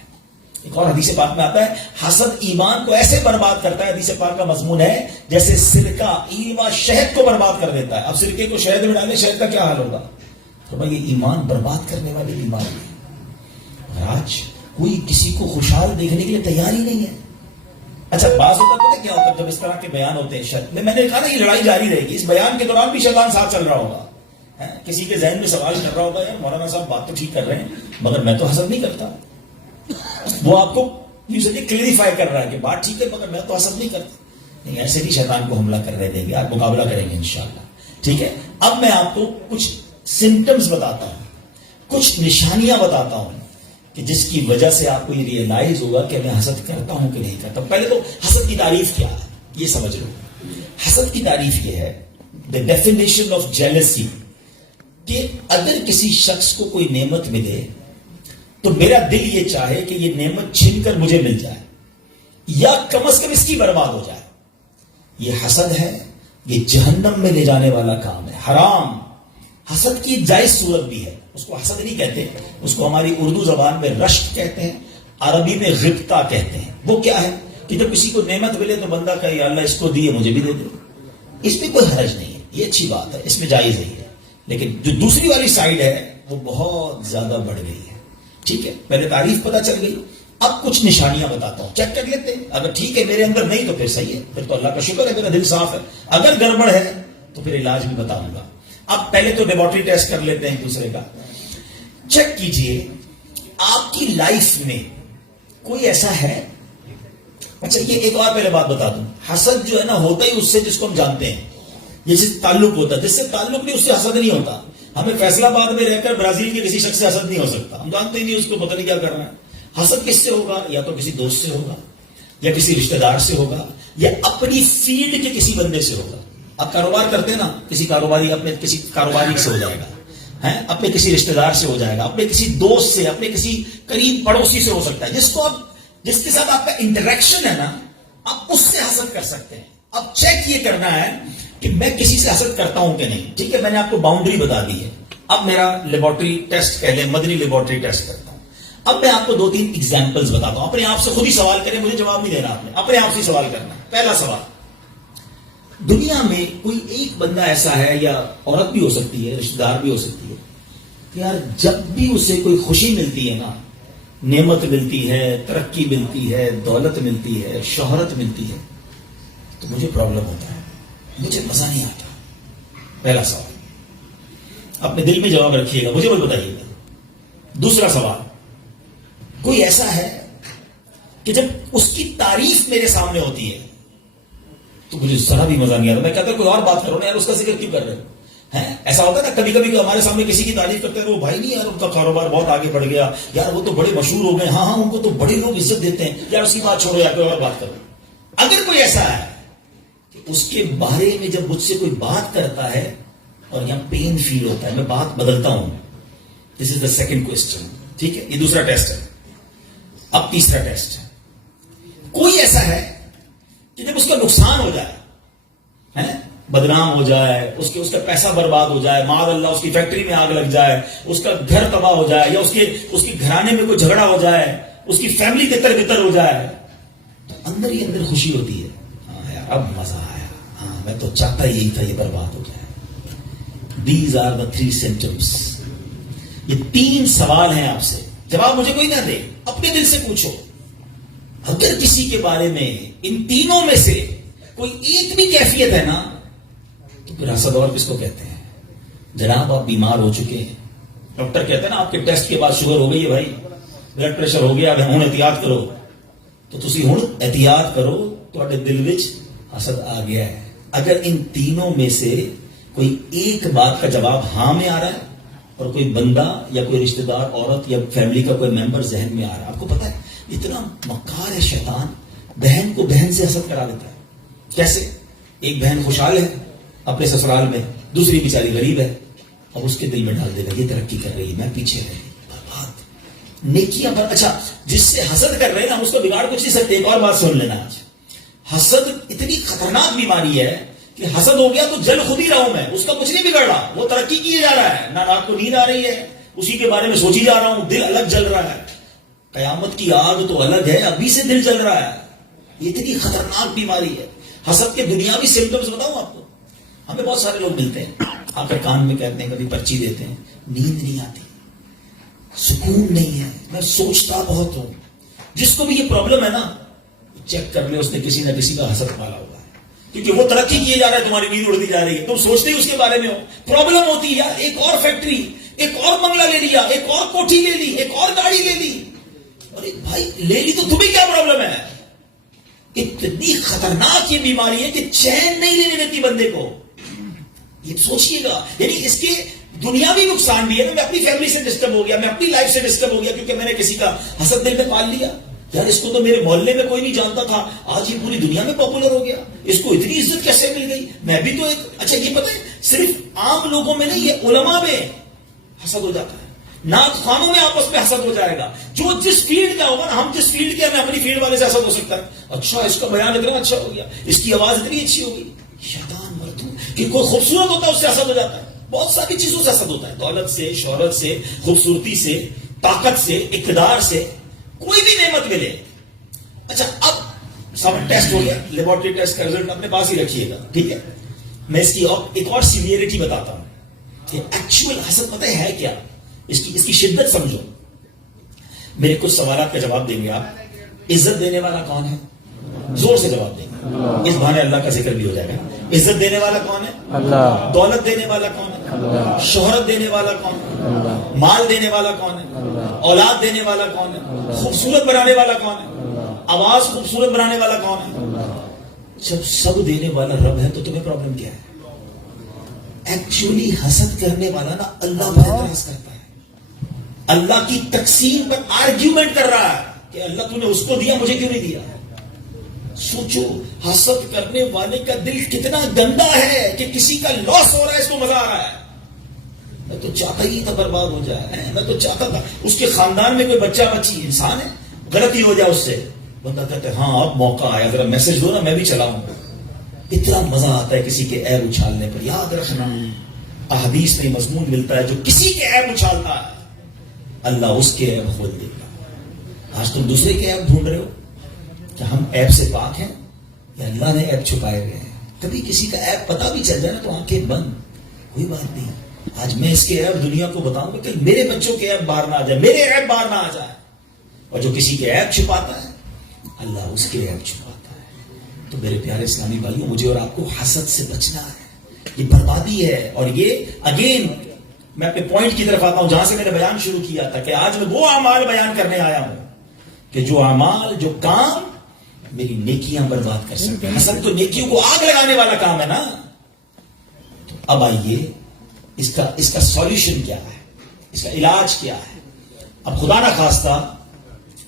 ایک اور حدیث پاک میں آتا ہے حسد ایمان کو ایسے برباد کرتا ہے. حدیث پاک کا مضمون ہے جیسے سرکہ ایوا شہد کو برباد کر دیتا ہے. اب سرکے کو شہد میں ڈالیں، شہد کا کیا حال ہوگا؟ تو بھائی یہ ایمان برباد کرنے والی بیماری ہے. آج کوئی کسی کو خوشحال دیکھنے کے لیے تیار ہی نہیں ہے. اچھا، بعض اوقات پتہ کیا ہوتا ہے جب اس طرح کے بیان ہوتے ہیں، میں نے کہا نا یہ لڑائی جاری رہے گی. اس بیان کے دوران بھی شیطان ساتھ چل رہا ہوگا. کسی کے ذہن میں سوال کر رہا ہوگا، یار مولانا صاحب بات تو ٹھیک کر رہے ہیں مگر میں تو حسد نہیں کرتا. وہ آپ کو کلیریفائی کر رہا ہے کہ بات ٹھیک ہے مگر میں تو حسد نہیں کرتا. نہیں، ایسے بھی شیطان کو حملہ کر رہے دیں گے، آپ مقابلہ کریں گے انشاءاللہ. ٹھیک ہے، اب میں آپ کو کچھ سمٹمز بتاتا ہوں، کچھ نشانیاں بتاتا ہوں کہ جس کی وجہ سے آپ کو یہ ریئلائز ہوگا کہ میں حسد کرتا ہوں کہ نہیں کرتا. پہلے تو حسد کی تعریف کیا ہے یہ سمجھ لو. حسد کی تعریف یہ ہے، the definition of jealousy، کہ اگر کسی شخص کو کوئی نعمت ملے تو میرا دل یہ چاہے کہ یہ نعمت چھن کر مجھے مل جائے یا کم از کم اس کی برباد ہو جائے. یہ حسد ہے، یہ جہنم میں لے جانے والا کام ہے، حرام. حسد کی جائز صورت بھی ہے، اس کو حسد نہیں کہتے، اس کو ہماری اردو زبان میں رشک کہتے ہیں، عربی میں غبطہ کہتے ہیں. وہ کیا ہے کہ جب کسی کو نعمت ملے تو بندہ کہے یا اللہ اس کو دیے مجھے بھی دے دے. اس میں کوئی حرج نہیں ہے، یہ اچھی بات ہے، اس میں جائز نہیں ہے. لیکن جو دوسری والی سائڈ ہے وہ بہت زیادہ بڑھ گئی ہے. ٹھیک ہے، پہلے تعریف پتہ چل گئی. اب کچھ نشانیاں بتاتا ہوں, چیک کر لیتے ہیں. اگر ٹھیک ہے میرے اندر نہیں تو پھر صحیح ہے, پھر تو اللہ کا شکر ہے میرا دل صاف ہے. اگر گڑبڑ ہے تو پھر علاج بھی بتاؤں گا. اب پہلے تو لیبارٹری ٹیسٹ کر لیتے ہیں دوسرے کا. چیک کیجئے آپ کی لائف میں کوئی ایسا ہے. اچھا یہ ایک اور پہلے بات بتا دوں, حسد جو ہے نا ہوتا ہی اس سے جس کو ہم جانتے ہیں, جس سے تعلق ہوتا ہے. جس سے تعلق نہیں اس سے حسد نہیں ہوتا. ہمیں فیصلہ آباد میں رہ کر برازیل کے کسی شخص سے حسد نہیں ہو سکتا, ہم جانتے ہی نہیں اس کو, پتہ نہیں کیا کر رہا ہے. حسد کس سے ہوگا؟ یا تو کسی دوست سے ہوگا, یا کسی رشتہ دار سے ہوگا, یا اپنی فیلڈ کے کسی بندے سے ہوگا. آپ کاروبار کرتے ہیں نا, کسی کاروباری اپنے کسی کاروباری سے ہو جائے گا, اپنے کسی رشتہ دار سے ہو جائے گا, اپنے کسی دوست سے, اپنے کسی قریب پڑوسی سے ہو سکتا ہے, جس کے ساتھ آپ کا انٹریکشن ہے نا, آپ اس سے حسد کر سکتے ہیں. اب چیک یہ کرنا ہے کہ میں کسی سے حسد کرتا ہوں کہ نہیں. ٹھیک ہے, میں نے آپ کو باؤنڈری بتا دی ہے. اب میرا لیبارٹری ٹیسٹ کہہ لیں, مدنی لیبارٹری ٹیسٹ کرتا ہوں. اب میں آپ کو 2-3 ایگزامپلز بتاتا ہوں. اپنے آپ سے خود ہی سوال کریں, مجھے جواب نہیں دینا, آپ نے اپنے آپ سے سوال کرنا. پہلا سوال, دنیا میں کوئی ایک بندہ ایسا ہے, یا عورت بھی ہو سکتی ہے, رشتہ دار بھی ہو سکتی ہے, کہ یار جب بھی اسے کوئی خوشی ملتی ہے نا, نعمت ملتی ہے, ترقی ملتی ہے, دولت ملتی ہے, شہرت ملتی ہے, تو مجھے پرابلم ہوتا ہے, مجھے مزہ نہیں آتا. پہلا سوال, اپنے دل میں جواب رکھیے گا, مجھے مت بتائیے گا. دوسرا سوال, کوئی ایسا ہے کہ جب اس کی تعریف میرے سامنے ہوتی ہے تو مجھے ذرا بھی مزہ نہیں آتا. میں کہتا ہوں کوئی اور بات کرو نا یار, اس کا ذکر کیوں کر رہے ہو؟ ایسا ہوتا ہے نا کبھی کبھی ہمارے سامنے کسی کی تعریف کرتے ہیں, وہ بھائی نہیں یار ان کا کاروبار بہت آگے بڑھ گیا, یار وہ تو بڑے مشہور ہو گئے, ہاں ان کو تو بڑے لوگ عزت دیتے ہیں, یار اس کی بات چھوڑو, یا کوئی اور بات کرو. اگر کوئی ایسا ہے کہ اس کے بارے میں جب مجھ سے کوئی بات کرتا ہے اور یہاں پین فیل ہوتا ہے, میں بات بدلتا ہوں. دس از دا سیکنڈ کوشچن. ٹھیک ہے, یہ دوسرا ٹیسٹ ہے. اب تیسرا ٹیسٹ ہے, کوئی ایسا ہے کہ جب اس کا نقصان ہو جائے, بدنام ہو جائے, اس کا پیسہ برباد ہو جائے, معاذ اللہ اس کی فیکٹری میں آگ لگ جائے, اس کا گھر تباہ ہو جائے, یا اس کے گھرانے میں کوئی جھگڑا ہو جائے, اس کی فیملی تتر بتر ہو جائے, تو اندر ہی اندر خوشی ہوتی ہے, ہاں یار اب مزہ آیا, ہاں میں تو چاہتا یہی تھا یہ برباد ہو جائے. These are the 3 symptoms. یہ 3 سوال ہیں آپ سے, جواب مجھے کوئی نہ دے, اپنے دل سے پوچھو. اگر کسی کے بارے میں ان تینوں میں سے کوئی ایک بھی کیفیت ہے نا, تو پھر حسد اور کس کو کہتے ہیں؟ جناب آپ بیمار ہو چکے ہیں, ڈاکٹر کہتے ہیں نا آپ کے ٹیسٹ کے بعد شوگر ہو گئی ہے بھائی, بلڈ پریشر ہو گیا, اب ہوں احتیاط کرو, تو تسی ہوں احتیاط کرو, تو دل وچ حسد آ گیا ہے. اگر ان تینوں میں سے کوئی ایک بات کا جواب ہاں میں آ رہا ہے, اور کوئی بندہ یا کوئی رشتہ دار عورت یا فیملی کا کوئی ممبر ذہن میں آ رہا ہے, آپ کو پتا ہے اتنا مکار ہے شیطان, بہن کو بہن سے حسد کرا دیتا ہے. کیسے؟ ایک بہن خوشحال ہے اپنے سسرال میں, دوسری بیچاری غریب ہے, اب اس کے دل میں ڈال دے گا یہ ترقی کر رہی ہے, میں پیچھے رہ گئی, برباد. نیکیاں پر, اچھا جس سے حسد کر رہے ہیں ہم اس کو بگاڑ کچھ نہیں سکتے. ایک اور بات سن لینا, آج حسد اتنی خطرناک بیماری ہے کہ حسد ہو گیا تو جل خود ہی رہا ہوں میں, اس کا کچھ نہیں بگڑ رہا, وہ ترقی کیے جا رہا ہے, نہ رات کو نیند آ رہی ہے, اسی کے بارے میں سوچی جا رہا ہوں, دل الگ جل رہا ہے. قیامت کی آگ تو الگ ہے, ابھی سے دل جل رہا ہے. یہ اتنی خطرناک بیماری ہے. حسد کے دنیاوی سمپٹمز بتاؤں آپ کو. ہمیں بہت سارے لوگ ملتے ہیں, آ کر کان میں کہتے ہیں, کبھی پرچی دیتے ہیں, نیند نہیں آتی, سکون نہیں ہے, میں سوچتا بہت ہوں. جس کو بھی یہ پرابلم ہے نا, چیک کر لے اس نے کسی نہ کسی کا حسد پالا ہوگا, کیونکہ وہ ترقی کیے جا رہا ہے, تمہاری نیند اڑتی جا رہی ہے, تم سوچتے ہی اس کے بارے میں ہو. پرابلم ہوتی ہے یار, ایک اور فیکٹری, ایک اور بنگلہ لے لیا, ایک اور کوٹھی لے لی, ایک اور گاڑی لے لی. ارے بھائی لے لی تو تمہیں کیا پرابلم ہے؟ اتنی خطرناک یہ بیماری ہے کہ چین نہیں لینے دیتی بندے کو. یہ سوچئے گا, یعنی اس کے دنیاوی نقصان بھی ہے نا, میں اپنی فیملی سے ڈسٹرب ہو گیا, میں اپنی لائف سے ڈسٹرب ہو گیا کیونکہ میں نے کسی کا حسد دل میں پال لیا. یار اس کو تو میرے محلے میں کوئی نہیں جانتا تھا, آج یہ پوری دنیا میں پاپولر ہو گیا, اس کو اتنی عزت کیسے مل گئی, میں بھی تو ایک. اچھا یہ پتہ ہے صرف عام لوگوں میں نہیں, یہ علماء میں حسد ہو جاتا ہے, نعت خوانوں میں آپس میں حسد ہو جائے گا. جو جس فیلڈ کا ہوگا نا, ہم جس فیلڈ کے ہمیں اپنی فیلڈ والے سے حسد ہو سکتا ہے. اچھا اس کا بیان اتنا اچھا ہو گیا, اس کی آواز اتنی اچھی ہو گئی, شیطان مردود. کہ کوئی خوبصورت ہوتا ہے اس سے حسد ہو جاتا ہے, بہت ساری چیزوں سے حسد ہوتا ہے, دولت سے, شہرت سے, خوبصورتی سے, طاقت سے, اقتدار سے, کوئی بھی نعمت ملے. اچھا اب سب ٹیسٹ ہو گیا, لیبارٹری ٹیسٹ کا رزلٹ اپنے پاس ہی رکھیے گا, ٹھیک ہے. میں اس کی ایک اور سیویئرٹی بتاتا ہوں کہ ایکچوئل حسد پتہ ہے کیا, اس کی شدت سمجھو. میرے کچھ سوالات کا جواب دیں گے آپ. عزت دینے والا کون ہے؟ زور سے جواب دیں گے. اس بہانے اللہ کا ذکر بھی ہو جائے گا. عزت دینے والا کون ہے؟ اللہ. دولت دینے والا کون ہے؟ اللہ. شہرت دینے والا کون ہے؟ اللہ. مال دینے والا کون ہے؟ اللہ. اولاد دینے والا کون ہے؟ اللہ. خوبصورت بنانے والا کون ہے؟ اللہ. آواز خوبصورت بنانے والا کون ہے؟ اللہ. جب سب دینے والا رب ہے تو تمہیں پرابلم کیا ہے؟ ایکچولی حسد کرنے والا نا اللہ پر اعتراض کرتا ہے. اللہ کی تقسیم پر آرگیومنٹ کر رہا ہے کہ اللہ تو نے اس کو دیا, مجھے کیوں نہیں دیا. سوچو حسد کرنے والے کا دل کتنا گندا ہے کہ کسی کا لاس ہو رہا ہے اس کو مزہ آ رہا ہے. میں تو چاہتا ہی تھا برباد ہو جائے, میں تو چاہتا تھا اس کے خاندان میں کوئی بچہ بچی انسان ہے غلطی ہو جائے اس سے, بندہ کہتا ہے ہاں اب موقع آیا, ذرا میسج دو نا میں بھی چلاؤں. اتنا مزہ آتا ہے کسی کے عیب اچھالنے پر. یاد رکھنا احادیث میں مضمون ملتا ہے جو کسی کے عیب اچھالتا ہے اللہ اس کے عیب کھول دیتا. آج تم دوسرے کے عیب ڈھونڈ رہے ہو, کیا ہم عیب سے پاک ہیں یا اللہ نے عیب چھپائے ہوئے ہیں؟ کبھی کسی کا عیب پتا بھی چل جائے نا تو آنکھیں بند, کوئی بات نہیں. آج میں اس کے عیب دنیا کو بتاؤں گا کہ میرے بچوں کے عیب باہر نہ آ جائے, میرے عیب باہر نہ آ جائے. اور جو کسی کے عیب چھپاتا ہے اللہ اس کے عیب چھپاتا ہے. تو میرے پیارے اسلامی بھائیوں, مجھے اور آپ کو حسد سے بچنا ہے. یہ بربادی ہے. اور یہ اگین میں اپنے پوائنٹ کی طرف آتا ہوں جہاں سے میں نے بیان شروع کیا تھا کہ آج میں وہ اعمال بیان کرنے آیا ہوں کہ جو اعمال, جو کام میری نیکیاں برباد کر سکتے ہیں. حسد تو نیکیوں کو آگ لگانے والا کام ہے نا. تو اب آئیے اس کا سولوشن کیا ہے, اس کا علاج کیا ہے. اب خدا نہ خواستہ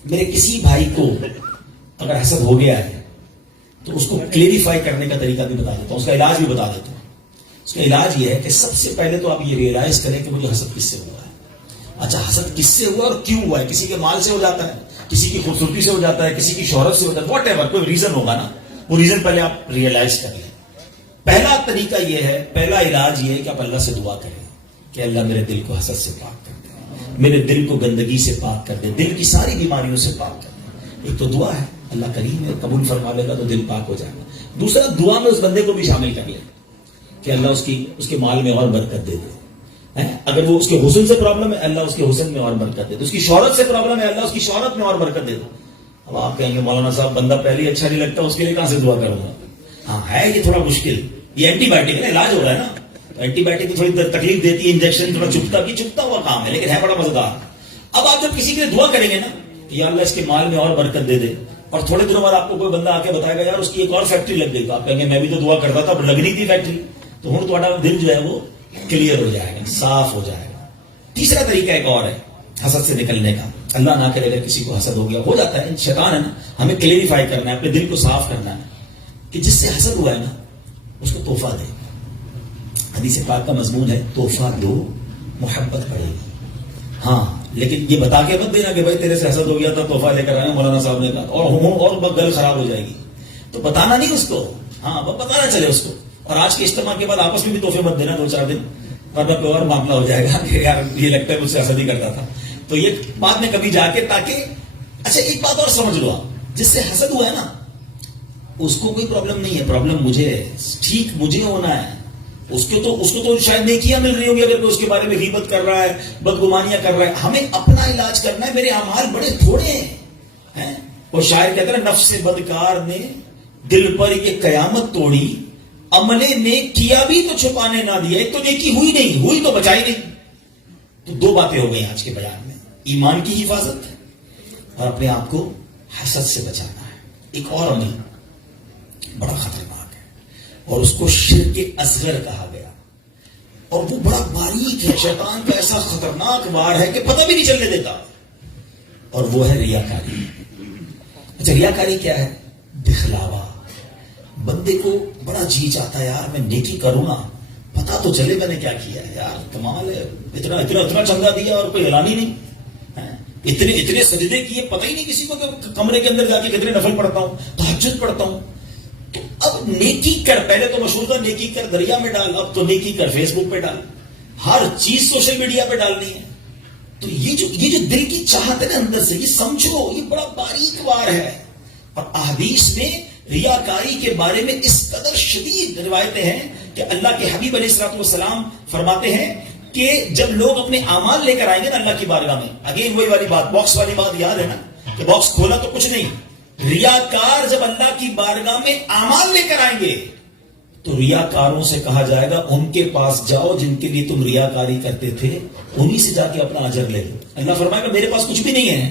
میرے کسی بھائی کو اگر حسد ہو گیا ہے تو اس کو کلیریفائی کرنے کا طریقہ بھی بتا دیتا ہوں, اس کا علاج بھی بتا دیتا ہوں. اس کا علاج یہ ہے کہ سب سے پہلے تو آپ یہ ریئلائز کریں کہ مجھے حسد کس سے ہوا ہے. اچھا حسد کس سے ہوا اور کیوں ہوا ہے؟ کسی کے مال سے ہو جاتا ہے, کسی کی خوبصورتی سے ہو جاتا ہے, کسی کی شہرت سے ہوتا ہے, واٹ ایور کوئی ریزن ہوگا نا, وہ ریزن پہلے آپ ریئلائز کر لیں. پہلا طریقہ یہ ہے, پہلا علاج یہ ہے کہ آپ اللہ سے دعا کریں کہ اللہ میرے دل کو حسد سے پاک کر دے, میرے دل کو گندگی سے پاک کر دے, دل کی ساری بیماریوں سے پاک کر دے. ایک تو دعا ہے, اللہ کریم ہے, قبول فرما لے گا تو دل پاک ہو جائے گا. دوسرا, دعا میں اس بندے کو بھی شامل کر لے کہ اللہ اس کے مال میں اور برکت دے دے. اگر وہ اس کے حسن سے پرابلم ہے اللہ اس کے حسن میں اور برکت دے دے. اس کی شہرت سے پرابلم ہے اللہ اس کی شہرت میں اور برکت دے دے. اب آپ کہیں گے مولانا صاحب بندہ پہلے اچھا نہیں لگتا, اس کے لیے کہاں سے دعا کروں گا. ہاں ہے یہ تھوڑا مشکل, یہ اینٹی بایوٹک ہے, علاج ہو رہا ہے نا. اینٹی بایوٹک کی تھوڑی تکلیف دیتی ہے, انجیکشن تھوڑا چپتا ہوا کام ہے, لیکن ہے بڑا مزیدار. اب آپ جب کسی کے لیے دعا کریں گے نا کہ یا اللہ اس کے مال میں اور برکت دے دے, اور تھوڑے دنوں بعد آپ کو کوئی بندہ آ کے بتائے گا یار اس کی ایک اور فیکٹری لگ گئی, تو آپ کہیں گے میں بھی تو دعا کرتا تھا, اب لگ رہی تھی فیکٹری, تو ہوں تھوڑا دل جو ہے وہ کلیئر ہو جائے گا, صاف ہو جائے گا. تیسرا طریقہ ایک اور ہے حسد سے نکلنے کا. اللہ نہ کرے اگر کسی کو حسد ہو گیا, ہو جاتا ہے, شیطان ہے نا, ہمیں کلیریفائی کرنا ہے, اپنے دل کو صاف کرنا ہے کہ جس سے حسد ہوا ہے نا اس کو تحفہ دے. حدیث پاک کا مضمون ہے تحفہ دو محبت بڑھے گی. ہاں لیکن یہ بتا کے مت دینا کہ بھائی تیرے سے حسد ہو گیا تھا تحفہ لے کر آئے مولانا صاحب نے کہا, اور گل خراب ہو جائے گی. تو بتانا نہیں اس کو, ہاں بتانا چلے اس کو. اور آج کے اجتماع کے بعد آپس میں بھی تحفے مت دینا 2-4 دن, ورنہ کوئی اور معاملہ ہو جائے گا کہ یار یہ لگتا ہے مجھ سے حسد ہی کرتا تھا. تو یہ بعد میں کبھی جا کے, تاکہ اچھا ایک بات اور سمجھ لو آپ, جس سے حسد ہوا ہے نا اس کو کوئی پرابلم نہیں ہے, پرابلم مجھے ہے, ٹھیک مجھے ہونا ہے. اس کو تو شاید نیکیاں مل رہی ہوں گی اگر کوئی اس کے بارے میں غیبت کر رہا ہے, بدگمانیاں کر رہا ہے. ہمیں اپنا علاج کرنا ہے. میرے اعمال بڑے تھوڑے ہیں. اور شاعر کہتا ہے نفس بدکار نے دل پر یہ قیامت توڑی, عملے نیک کیا بھی تو چھپانے نہ دیا. ایک تو نیکی ہوئی تو بچائی نہیں. تو 2 باتیں ہو گئی آج کے بیان میں, ایمان کی حفاظت اور اپنے آپ کو حسد سے بچانا ہے. ایک اور عمل بڑا خطرناک ہے اور اس کو شرک اصغر کہا گیا, اور وہ بڑا باریک ہے. شیطان کا ایسا خطرناک وار ہے کہ پتہ بھی نہیں چلنے دیتا, اور وہ ہے ریاکاری. اچھا ریاکاری کیا ہے؟ دکھلاوا. بندے کو بڑا جی چاہتا ہے یار میں نیکی کروں نا, پتا تو چلے میں نے کیا کیا ہے, یار کمال ہے, اتنا چندہ دیا اور کوئی اعلان ہی نہیں, اتنے سجدے کیے, پتہ ہی نہیں کسی کو کہ کمرے کے اندر جا کے کتنے نفل پڑھتا ہوں, تہجد پڑھتا ہوں. تو اب نیکی کر, پہلے تو مشہور تھا نیکی کر دریا میں ڈال, اب تو نیکی کر فیس بک پہ ڈال, ہر چیز سوشل میڈیا پہ ڈالنی ہے. تو یہ جو دل کی چاہت ہے نا اندر سے, یہ سمجھو یہ بڑا باریک وار ہے. اور احادیث میں ریاکاری کے بارے میں اس قدر شدید روایتیں ہیں کہ اللہ کے حبیب علیہ الصلوۃ والسلام فرماتے ہیں کہ جب لوگ اپنے اعمال لے کر آئیں گے نا اللہ کی بارگاہ میں، اگین وہی والی بات، باکس والی بات یاد ہے نا کہ باکس کھولا تو کچھ نہیں، ریاکار جب اللہ کی بارگاہ میں اعمال لے کر آئیں گے تو ریاکاروں سے کہا جائے گا ان کے پاس جاؤ جن کے لیے تم ریاکاری کرتے تھے، انہی سے جا کے اپنا اجر لے لو۔ اللہ فرمائے گا میرے پاس کچھ بھی نہیں ہے،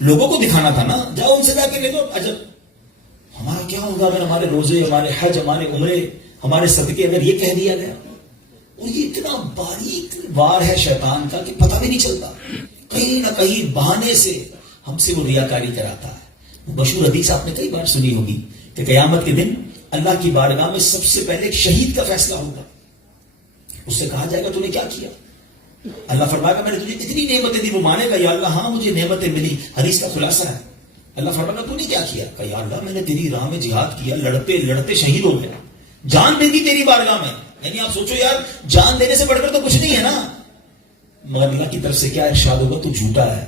لوگوں کو دکھانا تھا نا، جاؤ ان سے جا کے لے لو اجر۔ ہمارا کیا ہوگا اگر ہمارے روزے، ہمارے حج، ہمارے عمرے، ہمارے صدقے اگر یہ کہہ دیا گیا؟ اور یہ اتنا باریک وار ہے شیطان کا کہ پتہ بھی نہیں چلتا، کہیں نہ کہیں بہانے سے ہم سے وہ ریاکاری کراتا ہے۔ مشہور حدیث آپ نے کئی بار سنی ہوگی کہ قیامت کے دن اللہ کی بارگاہ میں سب سے پہلے ایک شہید کا فیصلہ ہوگا، اس سے کہا جائے گا تو نے کیا کیا؟ اللہ فرمائے گا میں نے تجھے اتنی نعمتیں دی، وہ مانے گا یا اللہ ہاں مجھے نعمتیں ملی، حدیث کا خلاصہ ہے۔ اللہ فرمائے گا تو نے کیا کیا؟ کہ یا اللہ میں نے تیری راہ میں جہاد کیا، لڑتے لڑتے شہید ہو گیا، جان دے دی تیری بارگاہ میں۔ یعنی آپ سوچو یار، جان دینے سے بڑھ کر تو کچھ نہیں ہے نا، مگر اللہ کی طرف سے کیا ارشاد ہوگا؟ تو جھوٹا ہے،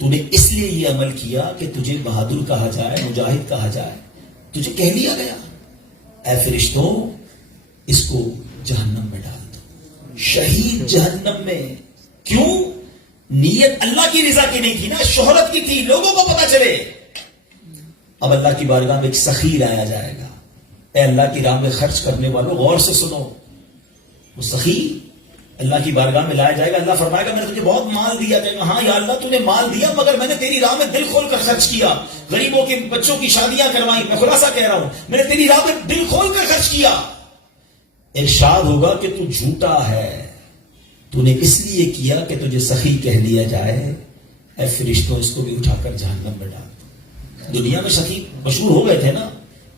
تو نے اس لیے یہ عمل کیا کہ تجھے بہادر کہا جائے، مجاہد کہا جائے، تجھے کہہ لیا گیا اے فرشتوں اس کو جہنم میں ڈال دو۔ شہید جہنم میں کیوں؟ نیت اللہ کی رضا کی نہیں تھی نا، شہرت کی تھی، لوگوں کو پتا چلے۔ اب اللہ کی بارگاہ میں ایک سخی لایا جائے گا، اے اللہ کی راہ میں خرچ کرنے والوں غور سے سنو، وہ سخی اللہ کی بارگاہ میں لایا جائے گا۔ اللہ فرمائے گا میں نے تجھے بہت مال دیا، کہے گا ہاں یا اللہ تو نے مال دیا مگر میں نے تیری راہ میں دل کھول کر خرچ کیا، غریبوں کے بچوں کی شادیاں کروائیں، میں خلاصہ کہہ رہا ہوں میں نے تیری راہ میں دل کھول کر خرچ کیا۔ ارشاد ہوگا کہ تو جھوٹا ہے، تو نے اس لیے کیا کہ تجھے سخی کہہ دیا جائے، اے فرشتوں اس کو بھی اٹھا کر جہنم میں ڈال۔ دنیا میں سخی مشہور ہو گئے تھے نا،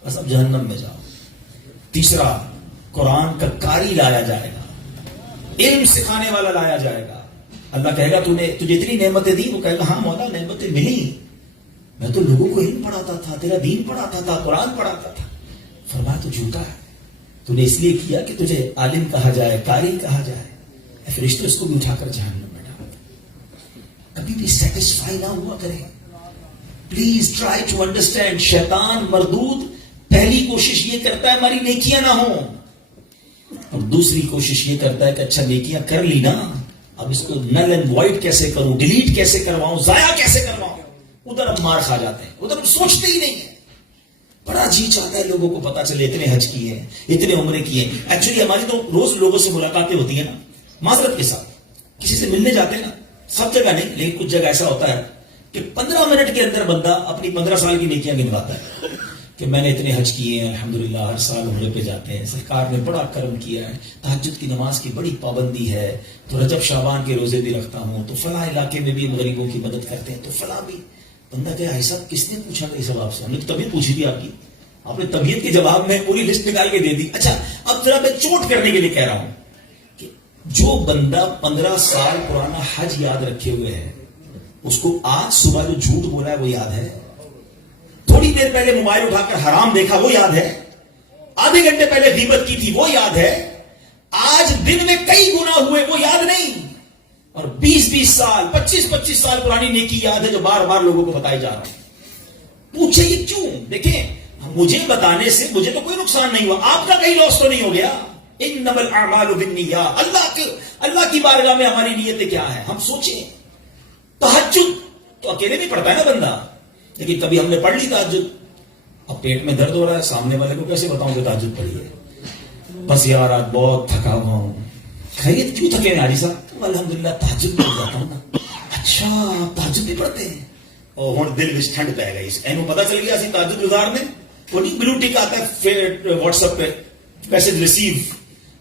بس اب جہنم میں جاؤ۔ تیسرا، قرآن کا قاری لایا جائے گا، علم سکھانے والا لایا جائے گا۔ اللہ کہے گا تجھے اتنی نعمتیں دی، وہ کہے گا ہاں مولا نعمتیں ملی، میں تو لوگوں کو علم پڑھاتا تھا، تیرا دین پڑھاتا تھا، قرآن پڑھاتا تھا۔ فرمایا تو جھوٹا ہے، تو نے اس لیے کیا کہ تجھے عالم کہا جائے، قاری کہا جائے، اے فرشتوں اس کو بھی اٹھا کر جہنم میں ڈال۔ کبھی بھی سیٹسفائی نہ ہوا کرے، پلیز ٹرائی ٹو انڈرسٹینڈ۔ شیطان مردود پہلی کوشش یہ کرتا ہے ہماری نیکیاں نہ ہوں، اور دوسری کوشش یہ کرتا ہے کہ اچھا نیکیاں کر لی نا، اب اس کو نل اینڈ وائڈ کیسے کروں، ڈیلیٹ کیسے کرواؤں، ضائع کیسے کرواؤں۔ ادھر اب مار کھا جاتے ہیں، ادھر اب سوچتے ہی نہیں ہیں۔ بڑا جی چاہتا ہے لوگوں کو پتا چلے اتنے حج کیے ہیں، اتنے عمرے کیے ہیں۔ ایکچولی ہماری تو روز لوگوں سے ملاقاتیں ہوتی ہیں نا، معذرت کے ساتھ کسی سے ملنے جاتے ہیں نا، سب جگہ نہیں لیکن کچھ جگہ ایسا ہوتا ہے کہ 15 منٹ کے اندر بندہ اپنی 15 سال کی نیکیاں گنواتا ہے کہ میں نے اتنے حج کیے ہیں، الحمدللہ ہر سال عمرے پہ جاتے ہیں، سرکار نے بڑا کرم کیا ہے، تہجد کی نماز کی بڑی پابندی ہے، تو رجب شعبان کے روزے بھی رکھتا ہوں، تو فلاں علاقے میں بھی غریبوں کی مدد کرتے ہیں، تو فلاں بھی۔ بندہ کہ ایسا کس نے پوچھا تھا یہ سب آپ سے؟ ہم نے طبیعت پوچھی تھی آپ کی، آپ نے طبیعت کے جواب میں پوری لسٹ نکال کے دے دی۔ اچھا اب ذرا میں چوٹ کرنے کے لیے کہہ رہا ہوں کہ جو بندہ 15 سال پرانا حج یاد رکھے ہوئے ہے، اس کو آج صبح جو جھوٹ بولا ہے وہ یاد ہے؟ تھوڑی دیر پہلے موبائل اٹھا کر حرام دیکھا وہ یاد ہے؟ آدھے گھنٹے پہلے غیبت کی تھی وہ یاد ہے؟ آج دن میں کئی گناہ ہوئے وہ یاد نہیں، اور 20 سال 25 سال پرانی نیکی یاد ہے جو بار بار لوگوں کو بتائی جا رہا ہے۔ پوچھے یہ کیوں؟ دیکھیں مجھے بتانے سے مجھے تو کوئی نقصان نہیں ہوا، آپ کا کہیں لاس تو نہیں ہو گیا۔ انما الاعمال بالنیات، اللہ کی بارگاہ میں ہماری نیتیں کیا ہیں؟ ہم سوچیں، تہجد تو اکیلے بھی پڑھتا ہے نا بندہ، لیکن کبھی ہم نے پڑھ لی تہجد، اب پیٹ میں درد ہو رہا ہے، سامنے والے کو کیسے بتاؤں کہ تہجد پڑھی ہے؟ بس یار آج بہت تھکا ہوا ہوں۔ خیریت کیوں تھکے ہیں حاجی صاحب؟ الحمدللہ تہجد پڑھ جاتا ہوں نا۔ اچھا تہجد بھی پڑھتے ہیں؟ اور ہوں دل وچ ٹھنڈ پی گئی، اینو پتہ چل گیا اسی تہجد گزار نے، وہ نہیں بلو ٹک آتا ہے پھر واٹس ایپ پہ میسج ریسیو،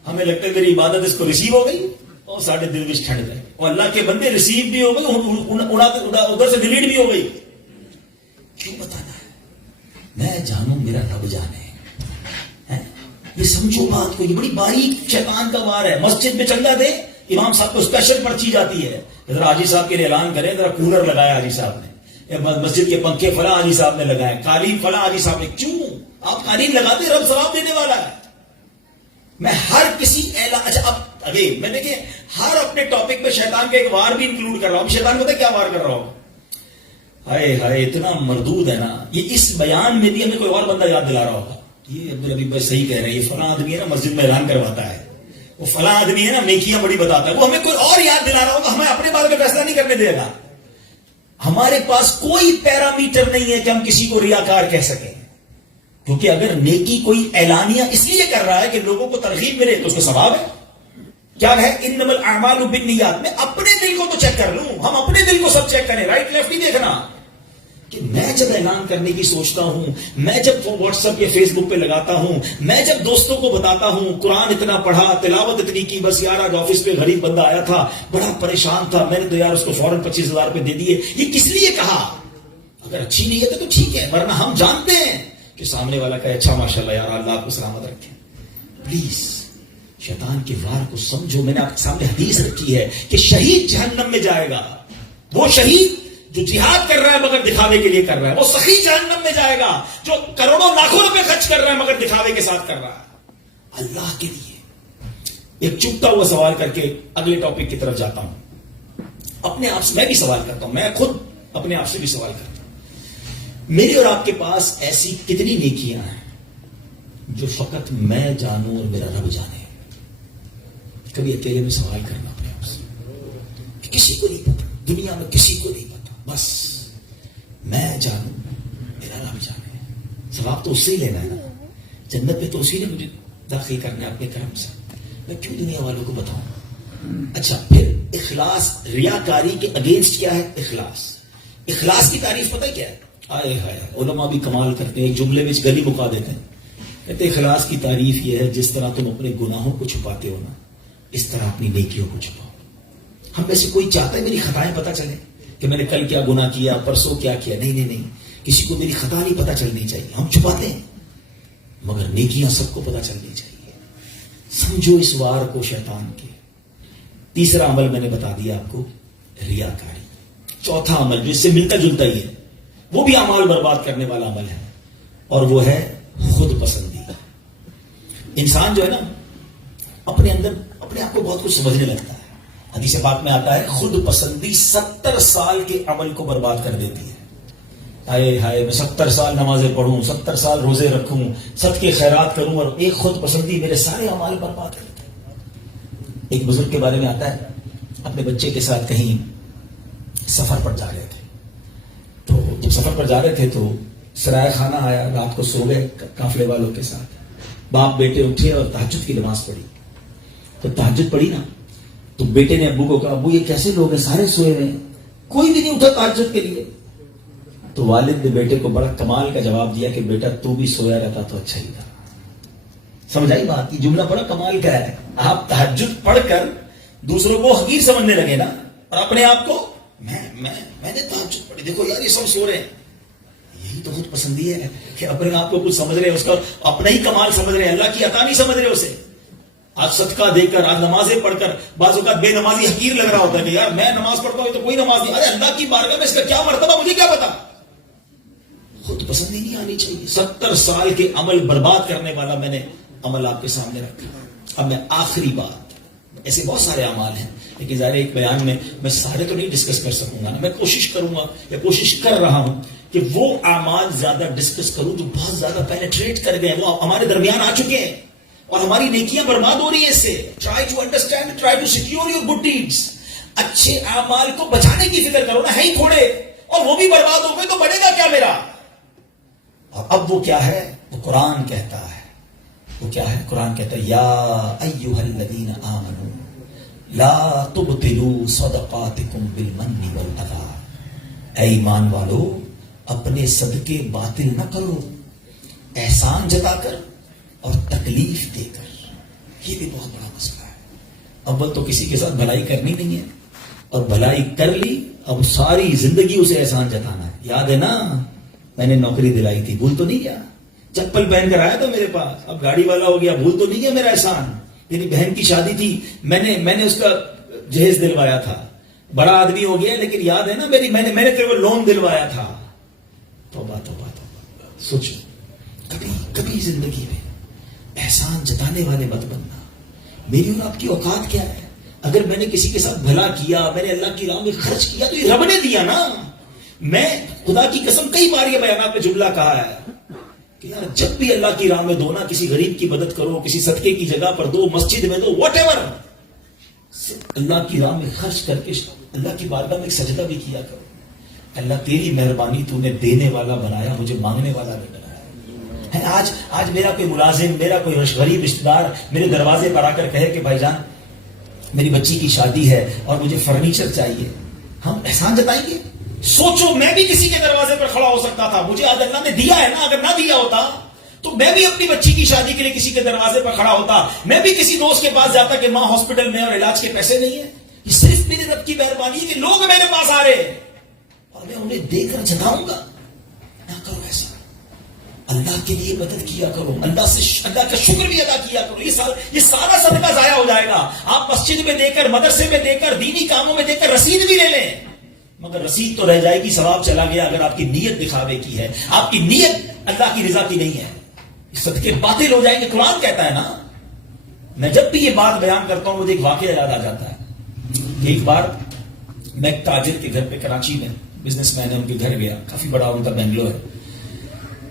ہمیں لگتا ہے میری عبادت اس کو ریسیو ہو گئی، اور ساڑھے دل وچ ٹھنڈ پی، اور اللہ کے بندے ریسیو بھی ہو گئی، ادھر سے ڈیلیٹ بھی ہو گئی۔ کیوں بتانا ہے؟ میں جانوں میرا رب جانے۔ یہ سمجھو بات کو، یہ بڑی باریک شیطان کا وار ہے۔ مسجد میں چندہ دے، امام صاحب کو اسپیشل پرچی جاتی ہے، ذرا حاجی صاحب کے لیے اعلان کریں، ذرا کولر لگایا حاجی صاحب نے، مسجد کے پنکھے فلاں حاجی صاحب نے لگائے، قالین فلاں حاجی صاحب نے۔ کیوں؟ آپ قالین لگاتے، رب ثواب دینے والا ہے۔ میں ہر کسی اچھا اب اگین میں دیکھیں ہر اپنے ٹاپک پہ شیطان کا ایک وار بھی انکلوڈ کر رہا ہوں۔ شیطان پتہ کیا وار کر رہا ہوں؟ ہائے ہائے اتنا مردود ہے نا، یہ اس بیان میں بھی ہمیں کوئی اور بندہ یاد دلا رہا ہوگا، یہ عبدالحبیب بھائی صحیح کہہ رہے ہیں، یہ فلاں آدمی ہے نا مسجد میں اعلان کرواتا ہے، وہ فلاں آدمی ہے نا نیکیاں بڑی بتاتا ہے, وہ ہمیں کوئی اور یاد دلا رہا ہوگا, ہمیں اپنے بارے میں فیصلہ نہیں کرنے دے گا. ہمارے پاس کوئی پیرامیٹر نہیں ہے کہ ہم کسی کو ریاکار کہہ سکیں, کیونکہ اگر نیکی کوئی اعلانیہ اس لیے کر رہا ہے کہ لوگوں کو ترغیب ملے تو اس کا ثواب ہے. کیا ہے انما الاعمال بالنیات, میں اپنے دل کو تو چیک کر لوں, ہم اپنے دل کو سب چیک کریں, رائٹ لیفٹ نہیں دیکھنا. کہ میں جب اعلان کرنے کی سوچتا ہوں, میں جب واٹس ایپ یا فیس بک پہ لگاتا ہوں, میں جب دوستوں کو بتاتا ہوں قرآن اتنا پڑھا, تلاوت اتنی کی, بس یار آج آفس پہ غریب بندہ آیا تھا, بڑا پریشان تھا, میں نے تو یار اس کو فوراً 25,000 روپے دے دیے, یہ کس لیے کہا؟ اگر اچھی نیت ہے تو ٹھیک ہے, ورنہ ہم جانتے ہیں کہ سامنے والا کہے اچھا ماشاءاللہ یار اللہ آپ کو سلامت رکھے. پلیز شیطان کے وار کو سمجھو. میں نے آپ کے سامنے حدیث رکھی ہے کہ شہید جہنم میں جائے گا, وہ شہید جو جہاد کر رہا ہے مگر دکھاوے کے لیے کر رہا ہے, وہ سخی جہنم میں جائے گا جو کروڑوں لاکھوں روپے خرچ کر رہا ہے مگر دکھاوے کے ساتھ کر رہا ہے اللہ کے لیے. ایک چپتا ہوا سوال کر کے اگلے ٹاپک کی طرف جاتا ہوں. اپنے آپ سے میں بھی سوال کرتا ہوں, میں خود اپنے آپ سے بھی سوال کرتا ہوں, میری اور آپ کے پاس ایسی کتنی نیکیاں ہیں جو فقط میں جانوں اور میرا رب جانے؟ کبھی اکیلے میں سوال کرنا اپنے آپ سے, کسی کو نہیں پتا, دنیا میں کسی کو نہیں پتا, بس میں جانوں میرا رب جانے. ثواب تو اس سے ہی لینا ہے نا, جنت پہ تو اسی نے مجھے داخل کرنا ہے اپنے کرم سے, میں کیوں دنیا والوں کو بتاؤں؟ اچھا پھر اخلاص, ریاکاری کے اگینسٹ کیا ہے اخلاص. اخلاص کی تعریف پتہ کیا ہے؟ آئے ہائے علماء بھی کمال کرتے ہیں, ایک جملے میں گلی مکا دیتے ہیں, کہتے اخلاص کی تعریف یہ ہے جس طرح تم اپنے گناہوں کو چھپاتے ہو نا, اس طرح اپنی نیکیوں کو چھپاؤ. ہم میں سے کوئی چاہتا ہے میری خطائیں پتہ چلیں کہ میں نے کل کیا گناہ کیا, پرسوں کیا کیا؟ نہیں, کسی کو میری خطا نہیں پتہ چلنی چاہیے, ہم چھپاتے ہیں, مگر نیکیاں سب کو پتہ چلنی چاہیے. سمجھو اس وار کو شیطان کے. تیسرا عمل میں نے بتا دیا آپ کو, ریاکاری. چوتھا عمل جو اس سے ملتا جلتا ہی ہے, وہ بھی اعمال برباد کرنے والا عمل ہے, اور وہ ہے خود پسندی. انسان جو ہے نا اپنے اندر اپنے آپ کو بہت کچھ سمجھنے لگتا ہے. حدیث پاک میں آتا ہے خود پسندی 70 سال کے عمل کو برباد کر دیتی ہے. ہائے ہائے میں 70 سال نمازیں پڑھوں, 70 سال روزے رکھوں, صدقے خیرات کروں, اور ایک خود پسندی میرے سارے اعمال برباد کرتی ہے. ایک بزرگ کے بارے میں آتا ہے, اپنے بچے کے ساتھ کہیں سفر پر جا رہے تھے, تو جب سفر پر جا رہے تھے تو سرائے خانہ آیا, رات کو سو گئے قافلے والوں کے ساتھ. باپ بیٹے اٹھے اور تہجد کی نماز پڑھی. تو تہجد پڑھی نا, تو بیٹے نے ابو کو کہا ابو یہ کیسے لوگ ہیں, سارے سوئے ہوئے ہیں, کوئی بھی نہیں اٹھا تہجد کے لیے. تو والد نے بیٹے کو بڑا کمال کا جواب دیا کہ بیٹا تو بھی سویا رہتا تو اچھا ہی تھا. سمجھائی بات؟ یہ جملہ بڑا کمال کا ہے. آپ تہجد پڑھ کر دوسروں کو حقیر سمجھنے لگے نا, اور اپنے آپ کو میں نے تہجد پڑھی, دیکھو یار یہ سب سو رہے ہیں. یہی تو خود پسندی ہے کہ اپنے آپ کو کچھ سمجھ رہے ہیں, اس کا اپنا ہی کمال سمجھ رہے ہیں, اللہ کی عطا نہیں سمجھ رہے اسے. آج صدقہ دے کر, آج نمازیں پڑھ کر, بعض اوقات بے نمازی حقیر لگ رہا ہوتا ہے کہ یار میں نماز پڑھتا ہوں تو کوئی نماز نہیں. ارے اللہ کی بارگاہ میں اس کا کیا مرتبہ مجھے کیا پتا. خود پسندی نہیں آنی چاہیے. 70 سال کے عمل برباد کرنے والا میں نے عمل آپ کے سامنے رکھا. اب میں آخری بات, ایسے بہت سارے اعمال ہیں لیکن ظاہر ایک بیان میں سارے تو نہیں ڈسکس کر سکوں گا نا. میں کوشش کروں گا یا کوشش کر رہا ہوں کہ وہ اعمال زیادہ ڈسکس کروں جو بہت زیادہ پینیٹریٹ کر گئے, وہ ہمارے درمیان آ چکے ہیں اور ہماری نیکیاں برباد ہو رہی ہیں اس سے. Try to understand, try to secure your good deeds. اچھے اعمال کو بچانے کی فکر کرو نا, ہے ہی تھوڑے, اور وہ بھی برباد ہو گئے تو بڑھے گا کیا میرا. اور اب وہ کیا ہے, وہ قرآن کہتا ہے, وہ کیا ہے, قرآن کہتا ہے یا ایھا الذین آمنوا لا تبطلوا صدقاتکم بالمن والأذى. اے ایمان والو اپنے صدقے باطل نہ کرو احسان جتا کر اور تکلیف دے کر. یہ بھی بہت بڑا مسئلہ ہے. اول تو کسی کے ساتھ بھلائی کرنی نہیں ہے, اور بھلائی کر لی اب ساری زندگی اسے احسان جتانا ہے. یاد ہے نا میں نے نوکری دلائی تھی, بھول تو نہیں گیا. چپل پہن کر آیا تھا میرے پاس, اب گاڑی والا ہو گیا, بھول تو نہیں گیا میرا احسان. میری بہن کی شادی تھی, میں نے اس کا جہیز دلوایا تھا. بڑا آدمی ہو گیا لیکن یاد ہے نا میں نے تیرے کو لون دلوایا تھا. توبہ توبہ توبہ. سوچو کبھی زندگی میں احسان جتانے والے مت بننا. میری اور آپ کی اوقات کیا ہے؟ اگر میں نے کسی کے ساتھ بھلا کیا, میں نے اللہ کی راہ میں خرچ کیا تو یہ رب نے دیا نا. میں خدا کی قسم کئی بار یہ بیانات میں جملہ کہا ہے کہ یار جب بھی اللہ کی راہ میں دو نا, کسی غریب کی مدد کرو, کسی صدقے کی جگہ پر دو, مسجد میں دو, واٹ ایور, اللہ کی راہ میں خرچ کر کے اللہ کی بارگاہ میں ایک سجدہ بھی کیا کرو. اللہ تیری مہربانی, تو نے دینے والا بنایا, مجھے مانگنے والا نہیں بنایا. آج میرا کوئی ملازم, میرا کوئی غریب رشتہ دار میرے دروازے پر آ کر کہے کہ بھائی جان میری بچی کی شادی ہے اور مجھے فرنیچر چاہیے, ہم احسان جتائیں گے؟ سوچو, میں بھی کسی کے دروازے پر کھڑا ہو سکتا تھا, مجھے آج اللہ نے دیا ہے نا, اگر نہ دیا ہوتا تو میں بھی اپنی بچی کی شادی کے لیے کسی کے دروازے پر کھڑا ہوتا, میں بھی کسی دوست کے پاس جاتا کہ ماں ہاسپٹل میں اور علاج کے پیسے نہیں ہیں. یہ صرف میرے رب کی مہربانی ہے کہ لوگ میرے پاس آ رہے ہیں اور میں انہیں دے کر جتاؤں گا. نہ کرو ایسا, اللہ کے لیے مدد کیا کرو, اللہ کا شکر بھی ادا کیا کرو. یہ سارا صدقہ ضائع ہو جائے گا. آپ مسجد میں دے کر, مدرسے میں دے کر, دینی کاموں میں دے کر رسید بھی لے لیں, مگر رسید تو رہ جائے گی, ثواب چلا گیا اگر آپ کی نیت دکھاوے کی ہے, آپ کی نیت اللہ کی رضا کی نہیں ہے. صدقے باطل ہو جائیں گے. قرآن کہتا ہے نا, میں جب بھی یہ بات بیان کرتا ہوں مجھے ایک واقعہ یاد آ جاتا ہے. ایک بار میں ایک تاجر کے گھر پہ کراچی میں, بزنس مین ہے, ان کے گھر گیا, کافی بڑا ان کا بنگلو ہے.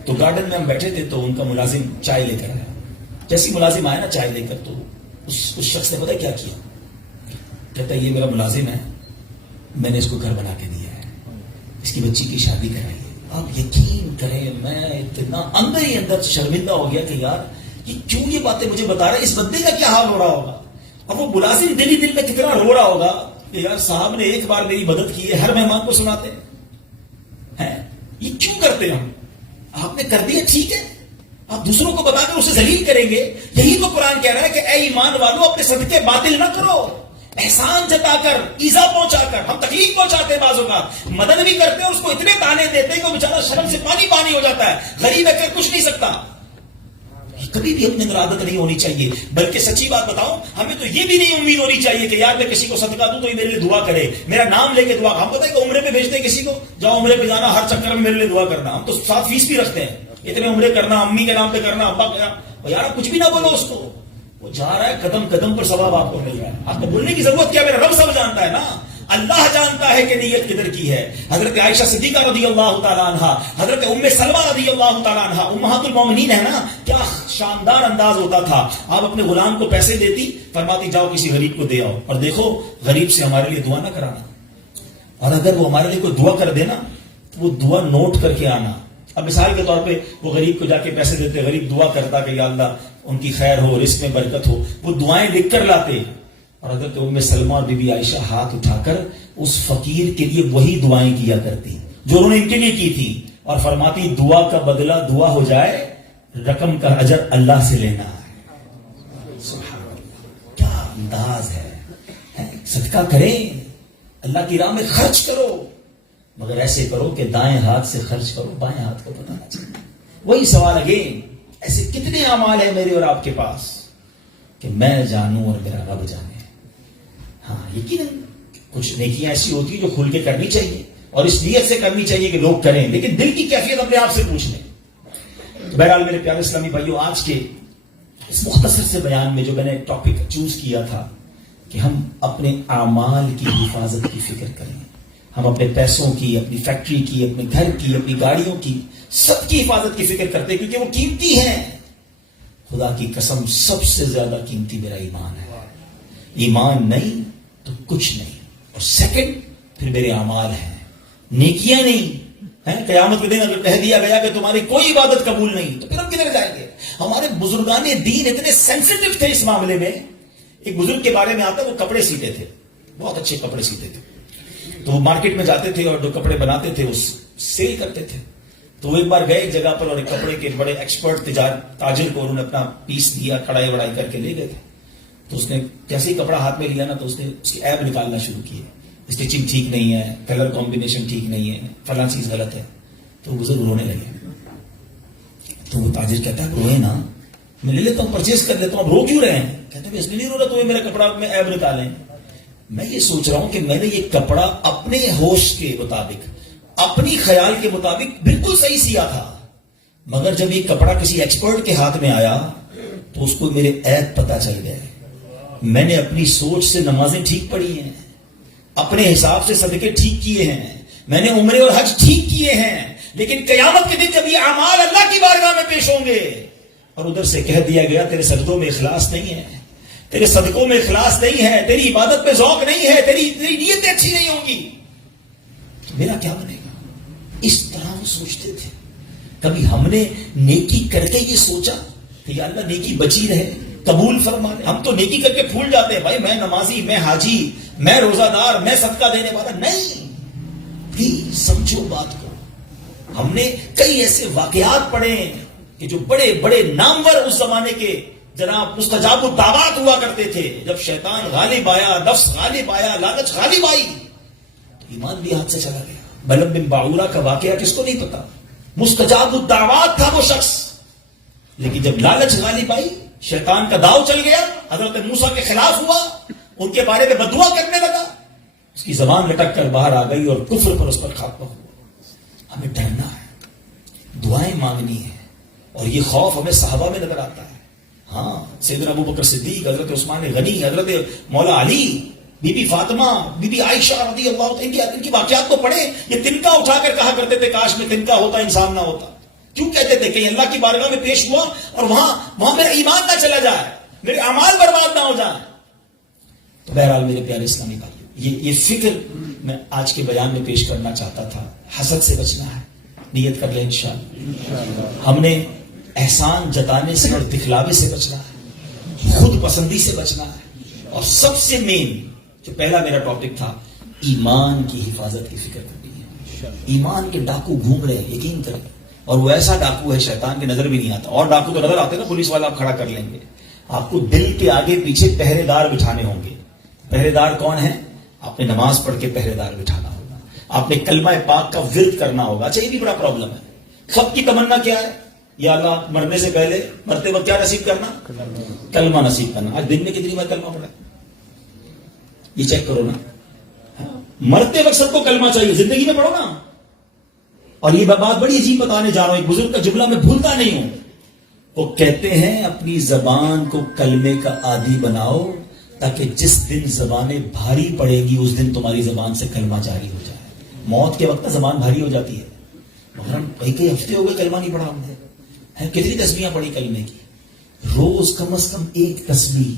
تو گارڈن میں ہم بیٹھے تھے تو ان کا ملازم چائے لے کر آیا. جیسی ملازم آیا نا چائے لے کر, تو اس شخص نے پتہ کیا کیا, کہتا ہے یہ میرا ملازم ہے, میں نے اس کو گھر بنا کے دیا ہے, اس کی بچی کی شادی کرائی ہے. آپ یقین کریں میں اتنا اندر ہی اندر شرمندہ ہو گیا کہ یار یہ کیوں یہ باتیں مجھے بتا رہا ہے, اس بندے کا کیا حال ہو رہا ہوگا, اور وہ ملازم دل ہی دل میں کتنا رو رہا ہوگا کہ یار صاحب نے ایک بار میری مدد کی ہے, ہر مہمان کو سناتے ہیں. یہ کیوں کرتے ہیں ہم؟ آپ نے کر دیا ٹھیک ہے, آپ دوسروں کو بتا کر اسے ذلیل کریں گے. یہی تو قرآن کہہ رہا ہے کہ اے ایمان والو اپنے صدقے باطل نہ کرو, احسان جتا کر, ایذا پہنچا کر. ہم تکلیف پہنچاتے ہیں بعضوں کا, مدد بھی کرتے ہیں, اس کو اتنے تانے دیتے ہیں کہ وہ بیچارہ شرم سے پانی پانی ہو جاتا ہے, غریب ہے کہ کچھ نہیں سکتا. کبھی بھی اپنے اندر عادت نہیں ہونی چاہیے. بلکہ سچی بات بتاؤں, ہمیں تو یہ بھی نہیں امید ہونی چاہیے کہ یار میں کسی کو صدقہ دوں تو یہ میرے لیے دعا کرے, میرا نام لے کے دعا. ہم پتہ ہے کہ عمرے پہ بھیجتے ہیں کسی کو, جاؤ عمرے پہ جانا, ہر چکر میں میرے لیے دعا کرنا. ہم تو 7 فیس بھی رکھتے ہیں, اتنے عمرے کرنا, امی کے نام پہ کرنا, ابا کے نام. یار کچھ بھی نہ بولو اس کو, وہ جا رہا ہے قدم قدم پر ثواب آپ کو مل رہا ہے. آپ کو بولنے کی ضرورت کیا, میرا رب سب جانتا ہے نا, اللہ جانتا ہے کہ نیت کدھر کی ہے. حضرت عائشہ صدیقہ رضی اللہ تعالیٰ عنہ, حضرت ام سلمہ رضی اللہ تعالیٰ عنہ, امہات المومنین ہے نا, کیا شاندار انداز ہوتا تھا. آپ اپنے غلام کو پیسے دیتی, فرماتی جاؤ کسی غریب کو دے آؤ, اور دیکھو غریب سے ہمارے لیے دعا نہ کرانا, اور اگر وہ ہمارے لیے کوئی دعا کر دینا تو وہ دعا نوٹ کر کے آنا. اب مثال کے طور پہ وہ غریب کو جا کے پیسے دیتے, غریب دعا کرتا کہ یا اللہ ان کی خیر ہو, رزق میں برکت ہو, وہ دعائیں لکھ کر لاتے. اور حضرت ام سلمہ اور بی بی عائشہ ہاتھ اٹھا کر اس فقیر کے لیے وہی دعائیں کیا کرتی جو انہوں نے ان کے لیے کی تھی, اور فرماتی دعا کا بدلہ دعا ہو جائے, رقم کا اجر اللہ سے لینا ہے. سبحان اللہ, کیا انداز ہے. صدقہ کریں, اللہ کی راہ میں خرچ کرو, مگر ایسے کرو کہ دائیں ہاتھ سے خرچ کرو, بائیں ہاتھ کو پتہ نہ چلے. وہی سوال اگین, ایسے کتنے اعمال ہیں میرے اور آپ کے پاس کہ میں جانوں اور میرا رب جانے. ہاں یقیناً کچھ نیکیاں ایسی ہوتی ہیں جو کھل کے کرنی چاہیے, اور اس نیت سے کرنی چاہیے کہ لوگ کریں, لیکن دل کی کیفیت اپنے آپ سے پوچھ لیں. تو بہرحال میرے پیارے اسلامی بھائیوں, آج کے اس مختصر سے بیان میں جو میں نے ٹاپک چوز کیا تھا کہ ہم اپنے اعمال کی حفاظت کی فکر کریں, ہم اپنے پیسوں کی, اپنی فیکٹری کی, اپنے گھر کی, اپنی گاڑیوں کی, سب کی حفاظت کی فکر کرتے ہیں کیونکہ وہ قیمتی ہیں. خدا کی قسم سب سے زیادہ قیمتی میرا ایمان ہے. ایمان نہیں تو کچھ نہیں, اور سیکنڈ پھر میرے اعمال ہیں, نیکیاں نہیں ہیں. قیامت کے دن اگر کہہ دیا گیا کہ تمہاری کوئی عبادت قبول نہیں تو پھر ہم کدھر جائیں گے. ہمارے بزرگان دین اتنے سینسیٹیو تھے اس معاملے میں. ایک بزرگ کے بارے میں آتا ہے, وہ کپڑے سیتے تھے, بہت اچھے کپڑے سیتے تھے. تو وہ مارکیٹ میں جاتے تھے اور جو کپڑے بناتے تھے وہ سیل کرتے تھے. تو وہ ایک بار گئے ایک جگہ پر اور ایک کپڑے کے بڑے ایکسپرٹ تاجر کو انہوں نے اپنا پیس دیا, کڑھائی وڑائی کر کے لے گئے تھے. تو اس نے جیسے ہی کپڑا ہاتھ میں لیا نا تو اس نے اس کی ایب نکالنا شروع کی, اسٹیچنگ ٹھیک نہیں ہے, کلر کمبینیشن ٹھیک نہیں ہے, فلاں چیز غلط ہے. تو بزرگ رونے لگے. تو وہ تاجر کہتا ہے روئے نا, میں لے لیتا ہوں, پرچیز کر لیتا ہوں, اب رو کیوں رہے ہیں؟ کہتے ہیں اس لیے نہیں رو رہا تو میرا کپڑا میں ایب نکالیں. میں یہ سوچ رہا ہوں کہ میں نے یہ کپڑا اپنے ہوش کے مطابق, اپنی خیال کے مطابق بالکل صحیح سیا تھا, مگر جب یہ کپڑا کسی ایکسپرٹ کے ہاتھ میں آیا تو اس کو میرے عیب پتہ چل گئے. میں نے اپنی سوچ سے نمازیں ٹھیک پڑھی ہیں, اپنے حساب سے صدقے ٹھیک کیے ہیں, میں نے عمرے اور حج ٹھیک کیے ہیں, لیکن قیامت کے دن جب یہ اعمال اللہ کی بارگاہ میں پیش ہوں گے اور ادھر سے کہہ دیا گیا تیرے سجدوں میں اخلاص نہیں ہے، تیرے صدقوں میں اخلاص نہیں ہے، تیری عبادت میں ذوق نہیں ہے، تیری نیتیں اچھی نہیں ہوں گی، تو میرا کیا بنے گا؟ اس طرح وہ سوچتے تھے. کبھی ہم نے نیکی کر کے یہ سوچا کہ یا اللہ نیکی بچی رہے، قبول فرما لے. ہم تو نیکی کر کے پھول جاتے ہیں، بھائی میں نمازی، میں حاجی، میں روزہ دار، میں صدقہ دینے والا. نہیں، بھی سمجھو بات کو. ہم نے کئی ایسے واقعات پڑھے ہیں کہ جو بڑے بڑے نامور اس زمانے کے جناب مستجاب الدعوات ہوا کرتے تھے. جب شیطان غالب آیا، نفس غالب آیا، لالچ غالب آئی تو ایمان بھی ہاتھ سے چلا گیا. بلم بن باعورہ کا واقعہ کس کو نہیں پتا؟ مستجاب الدعوات تھا وہ شخص، لیکن جب لالچ غالب آئی، شیطان کا داؤ چل گیا، حضرت موسیٰ کے خلاف ہوا، ان کے بارے میں بددعا کرنے لگا، اس کی زبان لٹک کر باہر آ گئی اور کفر پر اس پر خاتمہ ہوا. ہمیں ڈرنا ہے، دعائیں مانگنی ہے، اور یہ خوف ہمیں صحابہ میں نظر آتا ہے. ہاں، سیدنا ابو بکر صدیق، حضرت عثمان غنی، حضرت مولا علی، بی بی فاطمہ، بی بی عائشہ رضی اللہ عنہ، ان کی واقعات کو پڑھیں. یہ تنکا اٹھا کر کہا کرتے تھے کاش میں تنکا ہوتا انسان نہ ہوتا. کیوں کہتے تھے؟ کہ اللہ کی بارگاہ میں پیش ہوا اور وہاں میرا ایمان نہ چلا جائے، میرے اعمال برباد نہ ہو جائیں. تو بہرحال میرے پیارے اسلامی بھائیو، یہ فکر میں آج کے بیان میں پیش کرنا چاہتا تھا. حسد سے بچنا ہے، نیت کر لیں انشاءاللہ. ہم نے احسان جتانے سے اور دکھلاوے سے بچنا ہے، خود پسندی سے بچنا ہے، اور سب سے مین جو پہلا میرا ٹاپک تھا، ایمان کی حفاظت کی فکر کرنی ہے. ایمان کے ڈاکو گھوم رہے ہیں، یقین کریں، اور وہ ایسا ڈاکو ہے شیطان کی نظر بھی نہیں آتا. اور ڈاکو تو نظر آتے نا، پولیس والا آپ کھڑا کر لیں گے. آپ کو دل کے آگے پیچھے پہرے دار بٹھانے ہوں گے. پہرے دار کون ہیں؟ آپ نے نماز پڑھ کے پہرے دار بٹھانا ہوگا، آپ نے کلمہ پاک کا ورد کرنا ہوگا. اچھا، یہ بھی بڑا پرابلم ہے. سب کی تمنا کیا ہے؟ یا اللہ مرنے سے پہلے، مرتے وقت کیا نصیب کرنا؟ کلمہ نصیب کرنا. آج دن میں کتنی بار کلمہ پڑھا؟ یہ چیک کرو نا. مرتے وقت سب کو کلمہ چاہیے، زندگی میں پڑھو نا. اور یہ بات بڑی عجیب بتانے جا رہا ہوں، ایک بزرگ کا جملہ میں بھولتا نہیں ہوں. وہ کہتے ہیں اپنی زبان کو کلمے کا عادی بناؤ، تاکہ جس دن زبانیں بھاری پڑے گی اس دن تمہاری زبان سے کلمہ جاری ہو جائے. موت کے وقت زبان بھاری ہو جاتی ہے، مگر ہم کئی ہفتے ہو گئے کلمہ نہیں پڑھا. ہم نے کتنی تسبیحاں پڑھی کلمے کی؟ روز کم از کم 1 تسبیح،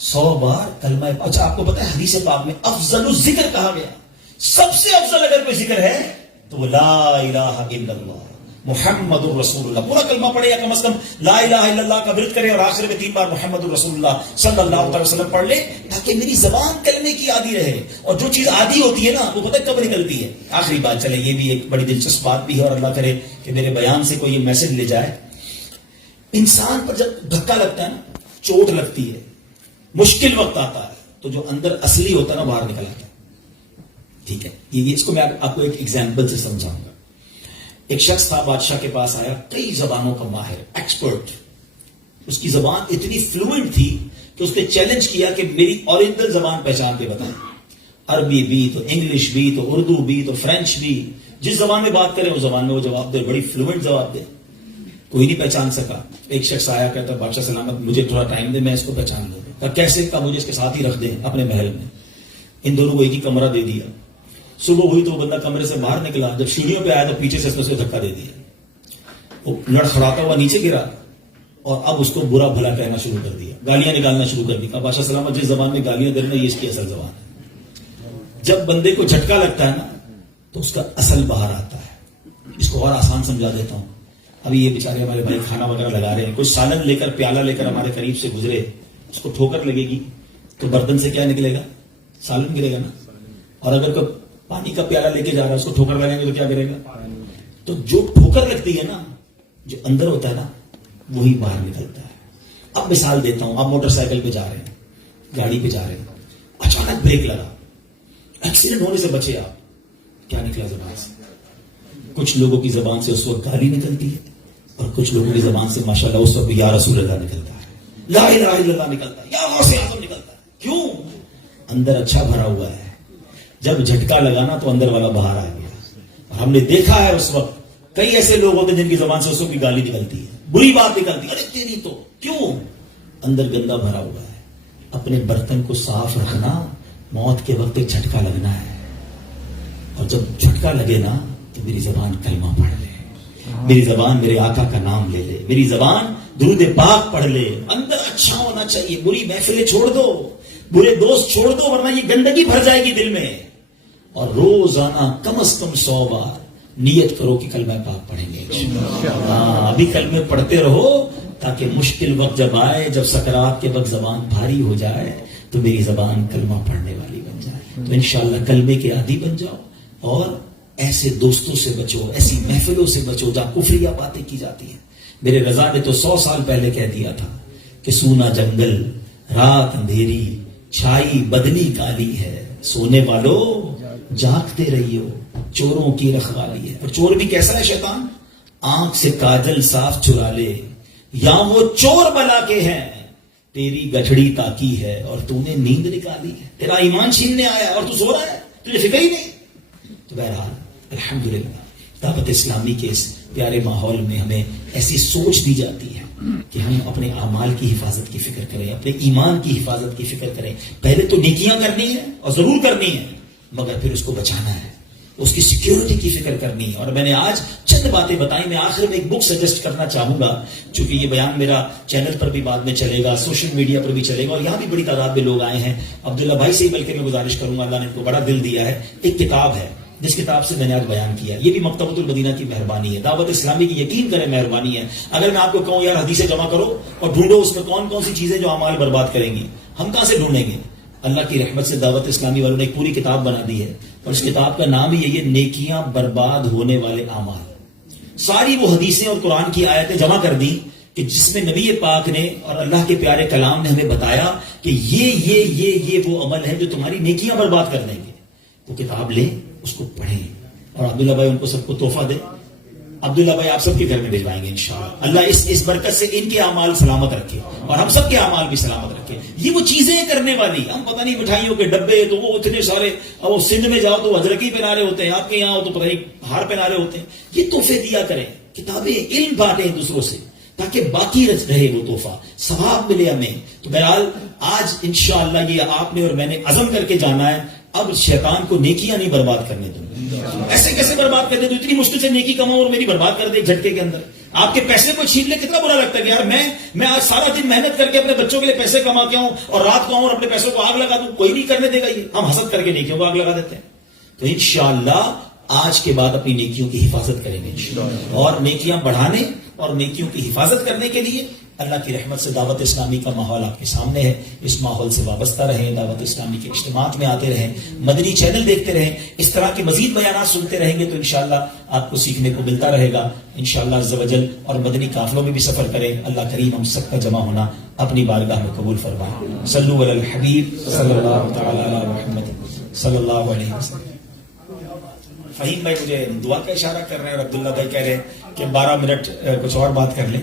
100 بار کلمہ. اچھا، آپ کو پتا ہے حدیث پاک میں افضل الذکر کہا گیا. سب سے افضل اگر کوئی ذکر ہے تو وہ لا الہ الا اللہ محمد الرسول اللہ. پورا کلمہ پڑھے یا کم از کم لا الہ الا اللہ کا ورد کرے، اور آخر میں 3 بار محمد الرسول اللہ صلی اللہ علیہ وسلم پڑھ لے، تاکہ میری زبان کلمے کی عادی رہے. اور جو چیز عادی ہوتی ہے نا، وہ پتہ کب نکلتی ہے؟ آخری بات، چلے یہ بھی ایک بڑی دلچسپ بات بھی ہے، اور اللہ کرے کہ میرے بیان سے کوئی یہ میسج لے جائے. انسان پر جب دھکا لگتا ہے نا، چوٹ لگتی ہے، مشکل وقت آتا ہے، تو جو اندر اصلی ہوتا ہے نا باہر نکل آتا ہے. ٹھیک ہے، یہ اس کو میں آپ کو ایک ایگزامپل سے سمجھاؤں گا. ایک شخص تھا، بادشاہ کے پاس آیا، کئی زبانوں کا ماہر، ایکسپرٹ. اس کی زبان اتنی فلوئنٹ تھی کہ اس نے چیلنج کیا کہ میری اوریجنل زبان پہچان کے بتائیں. عربی بھی تو انگلش بھی تو اردو بھی تو فرینچ بھی، جس زبان میں بات کریں اس زبان میں وہ جواب دے، بڑی فلوئنٹ جواب دے. کوئی نہیں پہچان سکا. ایک شخص آیا، کہتا بادشاہ سلامت مجھے تھوڑا ٹائم دے، میں اس کو پہچان لوں. کیسے؟ کہا مجھے اس کے ساتھ ہی رکھ دیں اپنے محل میں. ان دونوں کو ایک ہی کمرہ دے دیا. صبح ہوئی تو وہ بندہ کمرے سے باہر نکلا، جب سیڑھیوں پہ آیا تو پیچھے سے اس کو دھکا دے دیا. وہ لڑکھڑاتا ہوا نیچے گرا، اور اب اس کو برا بھلا کہنا شروع کر دیا، گالیاں نکالنا شروع کر دی. کہا بادشاہ سلامت جس زبان میں گالیاں دے رہے ہیں یہ اس کی اصل زبان ہے. جب بندے کو جھٹکا لگتا ہے نا تو اس کا اصل باہر آتا ہے. اس کو اور آسان سمجھا دیتا ہوں. ابھی یہ بیچارے ہمارے بھائی کھانا وغیرہ لگا رہے ہیں، کوئی سالن لے کر، پیالہ لے کر ہمارے قریب سے گزرے، اس کو ٹھوکر لگے گی تو برتن سے کیا نکلے گا؟ سالن گرے گا نا. اور اگر کوئی پانی کا پیالہ لے کے جا رہا ہے، اس کو ٹھوکر لگائیں گے تو کیا کرے گا؟ تو جو ٹھوکر لگتی ہے نا، جو اندر ہوتا ہے نا، وہی باہر نکلتا ہے. اب مثال دیتا ہوں، آپ موٹر سائیکل پہ جا رہے ہیں، گاڑی پہ جا رہے ہیں، اچانک بریک لگا، ایکسیڈنٹ ہونے سے بچے آپ، کیا نکلا زبان سے؟ کچھ لوگوں کی زبان سے اس وقت گالی نکلتی ہے، اور کچھ لوگوں کی زبان سے ماشاءاللہ اس وقت یا رسول اللہ نکلتا ہے، لا الہ الا اللہ نکلتا ہے، یا غوث اعظم نکلتا ہے. کیوں؟ اندر اچھا بھرا ہوا ہے. جب جھٹکا لگانا تو اندر والا باہر آ گیا. اور ہم نے دیکھا ہے اس وقت کئی ایسے لوگ ہوتے ہیں جن کی زبان سے اس وقت کی گالی نکلتی ہے، بری بات نکلتی ہے، ارے تیری تو. کیوں؟ اندر گندا بھرا ہوا ہے. اپنے برتن کو صاف رکھنا، موت کے وقت ایک جھٹکا لگنا ہے، اور جب جھٹکا لگے نا تو میری زبان کلمہ پڑھ لے. میری زبان میرے آقا کا نام لے لے, میری زبان درود پاک پڑھ لے. اندر اچھا ہونا چاہیے, بری محفلیں چھوڑ دو, برے دوست چھوڑ دو, ورنہ یہ گندگی بھر جائے گی دل میں. اور روزانہ کم از کم 100 بار نیت کرو کہ کلمہ پاک پڑھیں گے. ابھی کلمے پڑھتے رہو تاکہ مشکل وقت جب آئے, جب سکرات کے وقت زبان بھاری ہو جائے تو میری زبان کلمہ پڑھنے والی بن جائے. تو انشاءاللہ کلمے کے عادی بن جاؤ, اور ایسے دوستوں سے بچو, ایسی محفلوں سے بچو جہاں کفریہ باتیں کی جاتی ہیں. میرے رضا نے تو 100 سال پہلے کہہ دیا تھا کہ سونا جنگل, رات اندھیری, چھائی بدنی کالی ہے, سونے والو جاگتے رہیو, چوروں کی رکھوالی ہے. اور چور بھی کیسا ہے شیطان؟ آنکھ سے کاجل صاف چرا لے, یا وہ چور بلا کے ہیں, تیری گٹھڑی تاکی ہے اور تو نے نیند نکالی ہے. تیرا ایمان چھیننے آیا اور تو سو رہا ہے, تجھے فکر ہی نہیں. تو بہرحال الحمدللہ دعوت اسلامی کے اس پیارے ماحول میں ہمیں ایسی سوچ دی جاتی ہے کہ ہم اپنے اعمال کی حفاظت کی فکر کریں, اپنے ایمان کی حفاظت کی فکر کریں. پہلے تو نیکیاں کرنی ہے اور ضرور کرنی ہے, مگر پھر اس کو بچانا ہے, اس کی سیکیورٹی کی فکر کرنی ہے. اور میں نے آج چند باتیں بتائیں. میں آخر میں ایک بک سجیسٹ کرنا چاہوں گا, چونکہ یہ بیان میرا چینل پر بھی بعد میں چلے گا, سوشل میڈیا پر بھی چلے گا, اور یہاں بھی بڑی تعداد میں لوگ آئے ہیں. عبداللہ بھائی سے ہی بلکہ میں گزارش کروں گا, اللہ نے ان کو بڑا دل دیا ہے. ایک کتاب ہے جس کتاب سے میں نے آج بیان کیا, یہ بھی مکتبۃ المدینہ کی مہربانی ہے, دعوت اسلامی کی یقین کریں مہربانی ہے. اگر میں آپ کو کہوں یار حدیثیں جمع کرو اور ڈھونڈو اس میں کون کون سی چیزیں جو اعمال برباد کریں گی, ہم کہاں سے ڈھونڈیں گے؟ اللہ کی رحمت سے دعوت اسلامی والوں نے ایک پوری کتاب بنا دی ہے, اور اس کتاب کا نام ہی یہ نیکیاں برباد ہونے والے اعمال. ساری وہ حدیثیں اور قرآن کی آیتیں جمع کر دی کہ جس میں نبی پاک نے اور اللہ کے پیارے کلام نے ہمیں بتایا کہ یہ وہ عمل ہے جو تمہاری نیکیاں برباد کر دیں گے. وہ کتاب لیں, اس کو پڑھیں, اور عبداللہ بھائی ان کو سب کو تحفہ دیں. عبداللہ بھائی آپ سب کے گھر میں بھجوائیں گے انشاءاللہ. اللہ اس برکت سے ان کے اعمال سلامت رکھے اور ہم سب کے اعمال بھی سلامت رکھے. یہ وہ چیزیں کرنے والی, ہم پتہ نہیں مٹھائیوں کے ڈبے تو وہ اتنے سارے, وہ سندھ میں جاؤ تو اجرکی پہنا رہے ہوتے ہیں, آپ کے یہاں ہو تو پتہ نہیں ہار پہنا رہے ہوتے ہیں. یہ تحفے دیا کریں, کتابیں علم بانٹیں دوسروں سے تاکہ باقی رہے وہ تحفہ, ثواب ملے ہمیں. تو بہرحال آج انشاءاللہ یہ آپ نے اور میں نے عزم کر کے جانا ہے, اب شیطان کو نیکیاں نہیں برباد کرنے دوں. ایسے کیسے برباد کر دے؟ تو اتنی مشکل سے نیکی کماؤ اور میری برباد کر دے ایک جھٹکے کے اندر. آپ کے پیسے کو چھین لے, کتنا برا لگتا ہے کہ یار میں آج سارا دن محنت کر کے اپنے بچوں کے لیے پیسے کما کے آؤں اور رات کو آؤں اور اپنے پیسوں کو آگ لگا دوں. کوئی نہیں کرنے دے گا, یہ ہم حسد کر کے نیکیوں کو آگ لگا دیتے ہیں. تو انشاءاللہ آج کے بعد اپنی نیکیوں کی حفاظت کریں گے, اور نیکیاں بڑھانے اور نیکیوں کی حفاظت کرنے کے لیے اللہ کی رحمت سے دعوت اسلامی کا ماحول آپ کے سامنے ہے. اس ماحول سے وابستہ رہیں, دعوت اسلامی کے اجتماعات میں آتے رہیں, مدنی چینل دیکھتے رہیں, اس طرح کے مزید بیانات سنتے رہیں گے تو انشاءاللہ آپ کو سیکھنے کو ملتا رہے گا انشاءاللہ عز و جل. اور مدنی قافلوں میں بھی سفر کریں. اللہ کریم ہم سب کا جمع ہونا اپنی بارگاہ میں قبول فرمائے. صلو علی الحبیب صلی اللہ تعالی علی محمد صلی اللہ علیہ وسلم. فہیم بھائی مجھے دعا کا اشارہ کر رہے ہیں اور عبداللہ بھائی کہہ رہے ہیں کہ 12 منٹ کچھ اور بات کر لیں.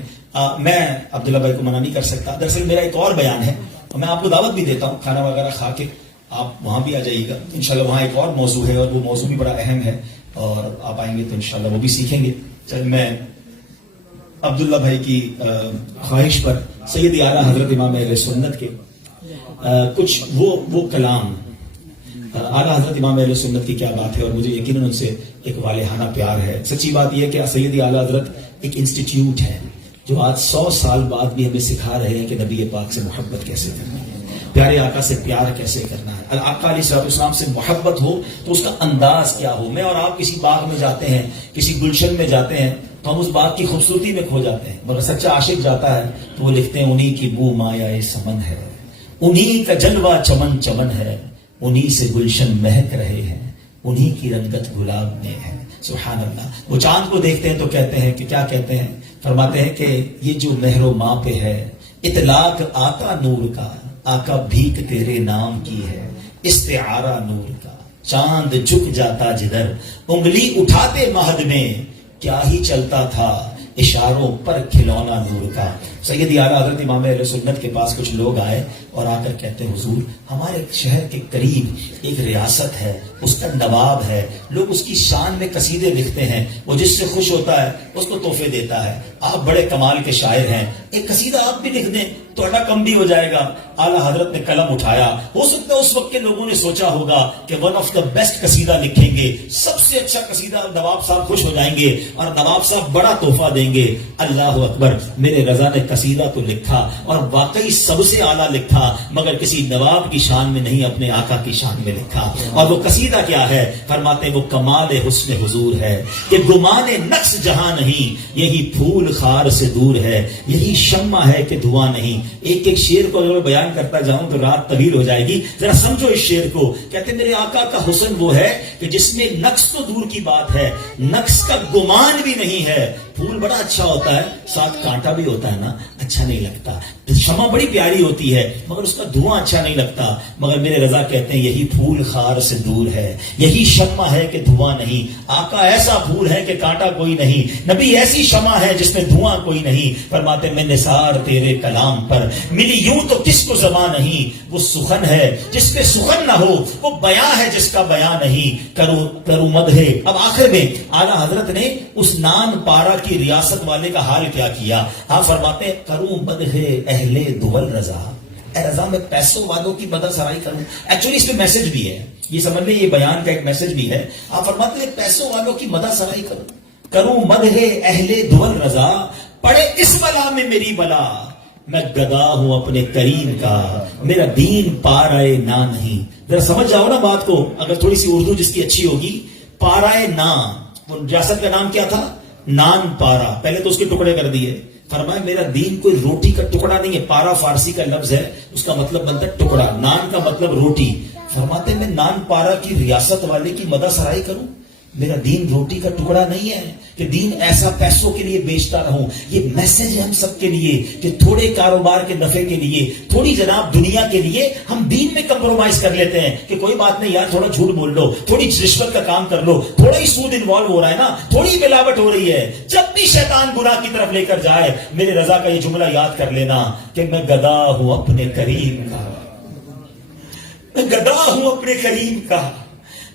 میں عبداللہ بھائی کو منع نہیں کر سکتا. دراصل میرا ایک اور بیان ہے, اور میں آپ کو دعوت بھی دیتا ہوں, کھانا وغیرہ کھا کے آپ وہاں بھی آ جائیے گا انشاءاللہ. وہاں ایک اور موضوع ہے اور وہ موضوع بھی بڑا اہم ہے, اور آپ آئیں گے تو انشاءاللہ وہ بھی سیکھیں گے. چل میں عبداللہ بھائی کی خواہش پر سید اعلیٰ حضرت امام اہل سنت کے کچھ وہ کلام, اعلیٰ حضرت امام اہل سنت کی کیا بات ہے, اور مجھے یقیناً ان سے ایک والہانہ پیار ہے. سچی بات یہ ہے کہ سید اعلیٰ حضرت ایک انسٹیٹیوٹ ہے جو آج 100 سال بعد بھی ہمیں سکھا رہے ہیں کہ نبی پاک سے محبت کیسے کرنا ہے, پیارے آقا سے پیار کیسے کرنا ہے. آقا علیہ السلام سے محبت ہو تو اس کا انداز کیا ہو. میں اور آپ کسی باغ میں جاتے ہیں, کسی گلشن میں جاتے ہیں تو ہم اس باغ کی خوبصورتی میں کھو جاتے ہیں, مگر سچا عاشق جاتا ہے تو وہ لکھتے ہیں انہی کی بو مایا سمن ہے, انہی کا جلوہ چمن چمن ہے, انہی سے گلشن مہک رہے ہیں, انہی کی رنگت گلاب میں ہے. سبحان اللہ. وہ چاند کو دیکھتے ہیں تو کہتے ہیں کہ کیا کہتے ہیں, فرماتے ہیں کہ یہ جو مہر و ماں پہ ہے اطلاق آقا نور کا, آقا بھیک تیرے نام کی ہے, استعارہ نور کا. چاند جھک جاتا جدھر انگلی اٹھاتے مہد میں, کیا ہی چلتا تھا اشاروں پر کھلونا نور کا. سید اعلیٰ حضرت امام اہل سنت کے پاس کچھ لوگ آئے اور آ کر کہتے ہیں حضور ہمارے شہر کے قریب ایک ریاست ہے, اس کا نواب ہے, لوگ اس کی شان میں قصیدے لکھتے ہیں, وہ جس سے خوش ہوتا ہے اس کو تحفے دیتا ہے, آپ بڑے کمال کے شاعر ہیں, ایک قصیدہ آپ بھی لکھ دیں توڑا کم بھی ہو جائے گا. اعلیٰ حضرت نے قلم اٹھایا. ہو سکتا ہے اس وقت کے لوگوں نے سوچا ہوگا کہ ون آف دا بیسٹ قصیدہ لکھیں گے, سب سے اچھا قصیدہ, نواب صاحب خوش ہو جائیں گے اور نواب صاحب بڑا تحفہ دیں گے. اللہ اکبر, میرے رضا نے قصیدہ تو لکھا اور واقعی سب سے اعلیٰ لکھا, مگر کسی نواب کی شان میں نہیں, اپنے آقا کی شان میں لکھا. اور وہ قصیدہ کیا ہے؟ فرماتے ہیں وہ کمال حسن حضور ہے کہ گمان نقص جہاں نہیں, یہی پھول خار سے دور ہے, یہی شمع ہے کہ دھواں نہیں. ایک ایک شعر کو اگر میں بیان کرتا جاؤں تو رات طویل ہو جائے گی. ذرا سمجھو اس شعر کو. کہتے ہیں میرے آقا کا حسن وہ ہے کہ جس میں نقص تو دور کی بات ہے, نقص کا گمان بھی نہیں ہے. پھول بڑا اچھا ہوتا ہے, ساتھ کانٹا بھی ہوتا ہے نا, اچھا نہیں لگتا. شمع بڑی پیاری ہوتی ہے مگر اس کا دھواں اچھا نہیں لگتا. مگر میرے رضا کہتے ہیں یہی پھول خار سے دور ہے, یہی شمع ہے کہ دھواں نہیں. آقا ایسا پھول ہے کہ کانٹا کوئی نہیں, نبی ایسی شمع ہے جس میں دھواں کوئی نہیں. فرماتے میں نثار تیرے کلام پر ملی یوں تو کس کو زبان نہیں, وہ سخن ہے جس پہ سخن نہ ہو, وہ بیاں ہے جس کا بیاں نہیں. کرو مدح. اب آخر میں اعلیٰ حضرت نے اس نان پارا کی ریاست والے کا حال کیا کیا. آپ فرماتے ہیں کروں مدح اہل دول رضا, اے رضا میں پیسوں والوں کی مدح سرائی کروں. ایکچولی اس میں میسج بھی ہے, یہ سمجھ لیں, یہ بیان کا ایک میسج بھی ہے. آپ فرماتے ہیں پیسوں والوں کی مدح سرائی کروں مدح اہل دول رضا, پڑے اس بلا میں میری بلا, میں گدا ہوں اپنے کریم کا, میرا دین پارائے نا نہیں. ذرا سمجھ جاؤ نا بات کو, اگر تھوڑی سی اردو جس کی اچھی ہوگی. پارائے نا, وہ ریاست کا نام کیا تھا؟ نان پارا. پہلے تو اس کے ٹکڑے کر دیے. فرمایا میرا دین کوئی روٹی کا ٹکڑا نہیں ہے. پارا فارسی کا لفظ ہے, اس کا مطلب بنتا ہے ٹکڑا, نان کا مطلب روٹی. فرماتے میں نان پارا کی ریاست والے کی مدح سرائی کروں. میرا دین روٹی کا ٹکڑا نہیں ہے کہ دین ایسا پیسوں کے لیے بیچتا رہوں. یہ میسج ہے ہم سب کے لیے کہ تھوڑے کاروبار کے نفع کے لیے, تھوڑی جناب دنیا کے لیے ہم دین میں کمپرومائز کر لیتے ہیں کہ کوئی بات نہیں یار, تھوڑا جھوٹ بول لو, تھوڑی رشوت کا کام کر لو, تھوڑا ہی سود انوالو ہو رہا ہے نا, تھوڑی ملاوٹ ہو رہی ہے. جب بھی شیطان گناہ کی طرف لے کر جائے, میرے رضا کا یہ جملہ یاد کر لینا کہ میں گدا ہوں اپنے کریم کا, میں گدا ہوں اپنے کریم کا,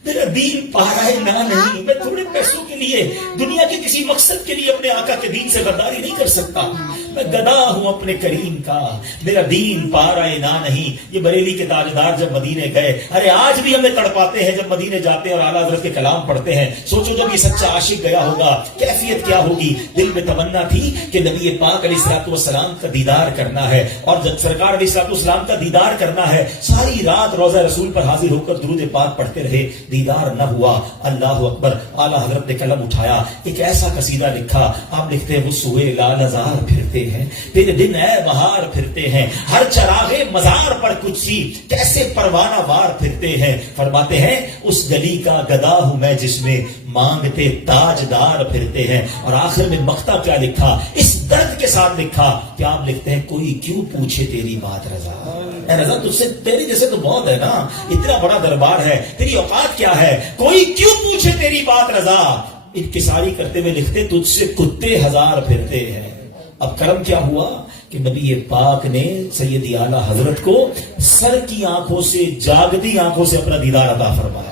میرا دین پارائے نا نہیں. میں تھوڑے پیسوں کے لیے, دنیا کے کسی مقصد کے لیے اپنے آقا کے دین سے غداری نہیں کر سکتا. میں گدا ہوں اپنے کریم کا, میرا دین پارائے نا نہیں. یہ بریلی کے تاجدار جب مدینے گئے, ارے آج بھی ہمیں تڑپاتے ہیں جب مدینے جاتے ہیں اور اعلیٰ حضرت کے کلام پڑھتے ہیں. سوچو جب یہ سچا عاشق گیا ہوگا کیفیت کیا ہوگی. دل میں تمنا تھی کہ نبی پاک علیہ الصلوۃ والسلام کا دیدار کرنا ہے, اور جب سرکار علیہ الصلوۃ والسلام کا دیدار کرنا ہے, ساری رات روضہ رسول پر حاضر ہو کر درود پاک پڑھتے رہے, دیدار نہ ہوا. اللہ اکبر, اعلیٰ حضرت نے قلم اٹھایا, ایک ایسا قصیدہ لکھا. آپ لکھتے ہیں وہ سوئے لال ہزار پھرتے ہیں, تیرے دن اے بہار پھرتے ہیں, ہر چراغے مزار پر کچھ سی کیسے پروانہ وار پھرتے ہیں. فرماتے ہیں اس گلی کا گدا ہوں میں جس میں مانگتے تاجدار پھرتے ہیں. اور آخر میں مقطع کیا لکھا, اس درد کے ساتھ لکھا کہ آپ لکھتے ہیں کوئی کیوں پوچھے تیری بات رضا. اے رضا تجھ سے, تیری جیسے تو بہت ہے نا, اتنا بڑا دربار ہے, تیری اوقات کیا ہے, کوئی کیوں پوچھے تیری بات رضا. انکساری کرتے ہوئے لکھتے تجھ سے کتے ہزار پھرتے ہیں. اب کرم کیا ہوا کہ نبی پاک نے سیدی اعلیٰ حضرت کو سر کی آنکھوں سے, جاگتی آنکھوں سے اپنا دیدار عطا فرمایا.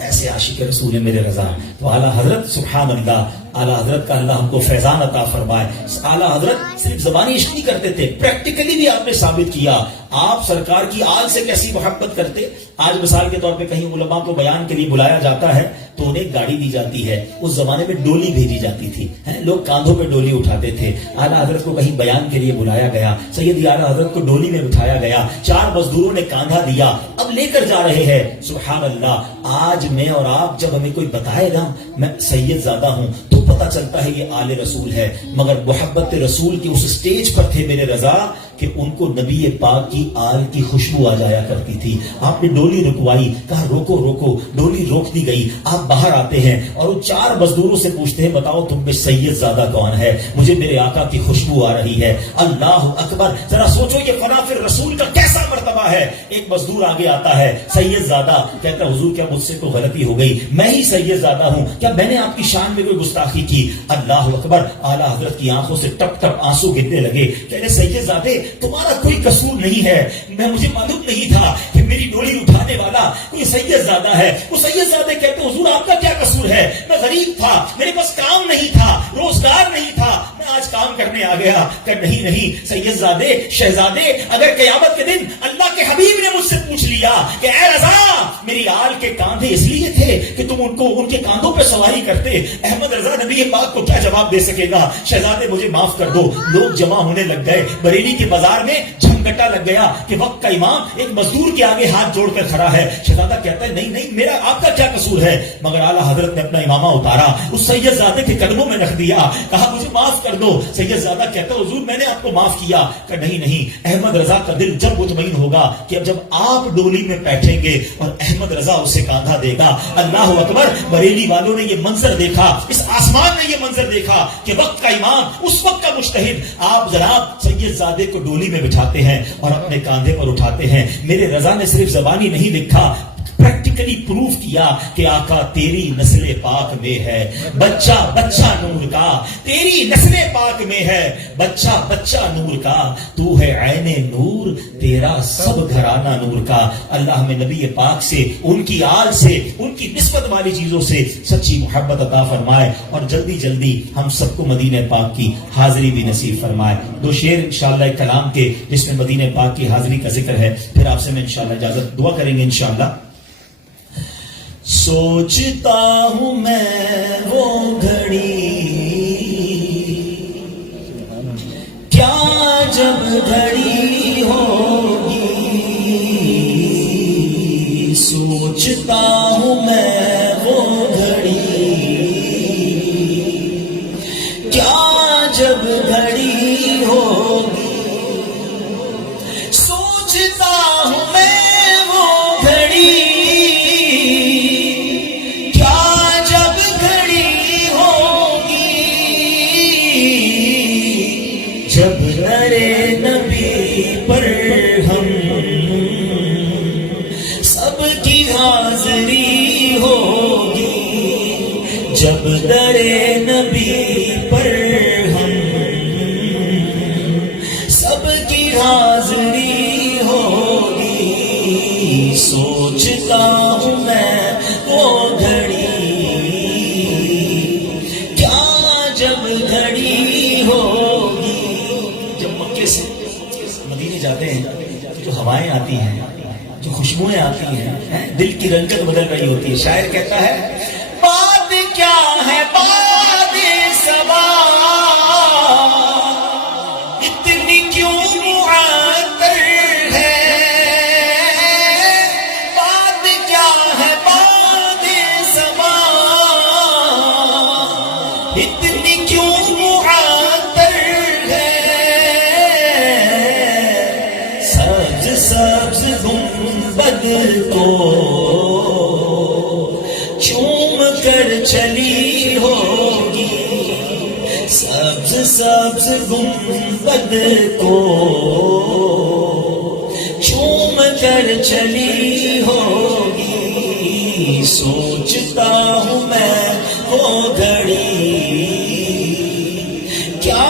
ایسے عاشق رسول ہے میرے رضا. تو اعلیٰ حضرت سبحان اللہ, اعلیٰ حضرت کا اللہ ہم کو فیضان عطا فرمائے. اعلیٰ حضرت صرف زبانی عشق نہیں کرتے تھے, پریکٹیکلی بھی آپ نے ثابت کیا. آپ سرکار کی آل سے کیسی محبت کرتے. آج مثال کے طور پہ کہیں علماء کو بیان کے لیے بلایا جاتا ہے تو انہیں گاڑی دی جاتی ہے. اس زمانے میں ڈولی بھیجی جاتی تھی, لوگ کاندھوں پہ ڈولی اٹھاتے تھے. اعلیٰ حضرت کو کہیں بیان کے لیے بلایا گیا, سیدی اعلیٰ حضرت کو ڈولی میں بٹھایا گیا, 4 مزدوروں نے کاندھا دیا, اب لے کر جا رہے ہیں. سبحان اللہ, آج میں اور آپ جب ہمیں کوئی بتائے نا میں سید زادہ ہوں تو پتہ چلتا ہے یہ آل رسول ہے. مگر محبت رسول کی اس سٹیج پر تھے میرے رضا کہ ان کو نبی پاک کی آل کی خوشبو آ جایا کرتی تھی. آپ نے ڈولی رکوائی, کہا روکو روکو, ڈولی روک دی گئی. آپ باہر آتے ہیں اور ان 4 مزدوروں سے پوچھتے ہیں بتاؤ تم میں سید زادہ کون ہے, مجھے میرے آقا کی خوشبو آ رہی ہے. اللہ اکبر, ذرا سوچو یہ فنا فی رسول کا کیسا مرتبہ ہے. ایک مزدور آگے آتا ہے, سید زادہ, کہتا حضور کیا مجھ سے تو غلطی ہو گئی, میں ہی سید زادہ ہوں, کیا میں نے آپ کی شان میں کوئی گستاخی کی. اللہ اکبر, اعلیٰ حضرت کی آنکھوں سے ٹپ ٹپ آنسو گرنے لگے. کہنے سید زادے تمہارا کوئی قصور نہیں ہے. مجھے معلوم نہیں تھا کہ میری ڈولی اٹھانے والا کوئی سید زادہ ہے. وہ سید زادے کہتے حضور آپ کا کیا قصور ہے؟ میں غریب تھا, میرے پاس کام نہیں تھا, روزگار نہیں تھا, میں آج کام کرنے آ گیا. کہ نہیں نہیں سید زادے, شہزادے, اگر قیامت کے دن اللہ کے حبیب نے مجھ سے پوچھ لیا کہ اے رضا میری آل کے کاندھے اس لیے تھے کہ تم ان کو ان کے کاندھوں پہ سواری کرتے, احمد رضا نبی پاک کو کیا جواب دے سکے گا؟ شہزادے مجھے معاف کر دو. لوگ جمع ہونے لگ گئے. بریلی کے بازار میں جھمگٹا لگ گیا کہ وقت کا امام ایک مزدور کے آگے ہاتھ جوڑ کر کھڑا ہے. شہزادہ کہتا ہے نہیں نہیں میرا آپ کا کیا قصور ہے؟ مگر اعلیٰ حضرت نے اپنا امامہ اتارا, اس سید زادے کے قدموں میں رکھ دیا, کہا مجھے معاف کر دو. سید زادہ کہتا ہے حضور میں نے آپ کو معاف کیا. کہ نہیں نہیں احمد رضا کا دل جب مطمئن ہوگا کہ اب جب آپ ڈولی میں بیٹھیں گے اور احمد رضا اسے کاندھا دے گا. اللہ اکبر. بریلی والوں نے یہ منظر دیکھا, اس آسمان نے یہ منظر دیکھا کہ وقت کا امام, اس وقت کا مجتہد, آپ جناب سید زادے کو ڈولی میں بٹھاتے ہیں اور اپنے کاندھے پر اٹھاتے ہیں. میرے رضا نے صرف زبانی نہیں لکھا, پریکٹیکلی پروف کیا کہ آقا تیری نسل پاک میں ہے بچہ بچہ نور کا, تیری نسل پاک میں ہے بچہ بچہ نور کا, تو ہے عین نور, تیرا سب گھرانہ نور کا. اللہ میں نبی پاک سے, ان کی آل سے, ان کی نسبت والی چیزوں سے سچی محبت عطا فرمائے اور جلدی جلدی ہم سب کو مدینہ پاک کی حاضری بھی نصیب فرمائے. دو شعر انشاءاللہ ایک کلام کے جس میں مدینہ پاک کی حاضری کا ذکر ہے, پھر آپ سے میں انشاءاللہ اجازت دعا کریں گے انشاءاللہ. سوچتا ہوں میں وہ گھڑی کیا جب گھڑی ہوگی, سوچتا ہوں میں وہ گھڑی کیا جب گھڑی ہوگی, سوچتا ہوں میں جب نرے نبی پر ہم سب کی حاضری ہوگی, جب درے نبی پر ہم سب کی حاضری ہوگی, سوچتا ہوں میں وہ گھڑی کیا جب گھڑی ہوگی. مدینے جاتے ہیں تو جو ہوائیں آتی ہیں, جو خوشبوئیں آتی ہیں, دل کی رنگت بدل رہی ہوتی ہے. شاعر کہتا ہے بات کیا ہے بات صبا اتنی کیوں معطر ہے, بات کیا ہے بات صبا اتنی کیوں معطر ہے, سبز گنبد کو چوم کر چلی ہوگی, سبز گنبد کو چوم کر چلی ہوگی, سوچتا ہوں میں وہ گھڑی کیا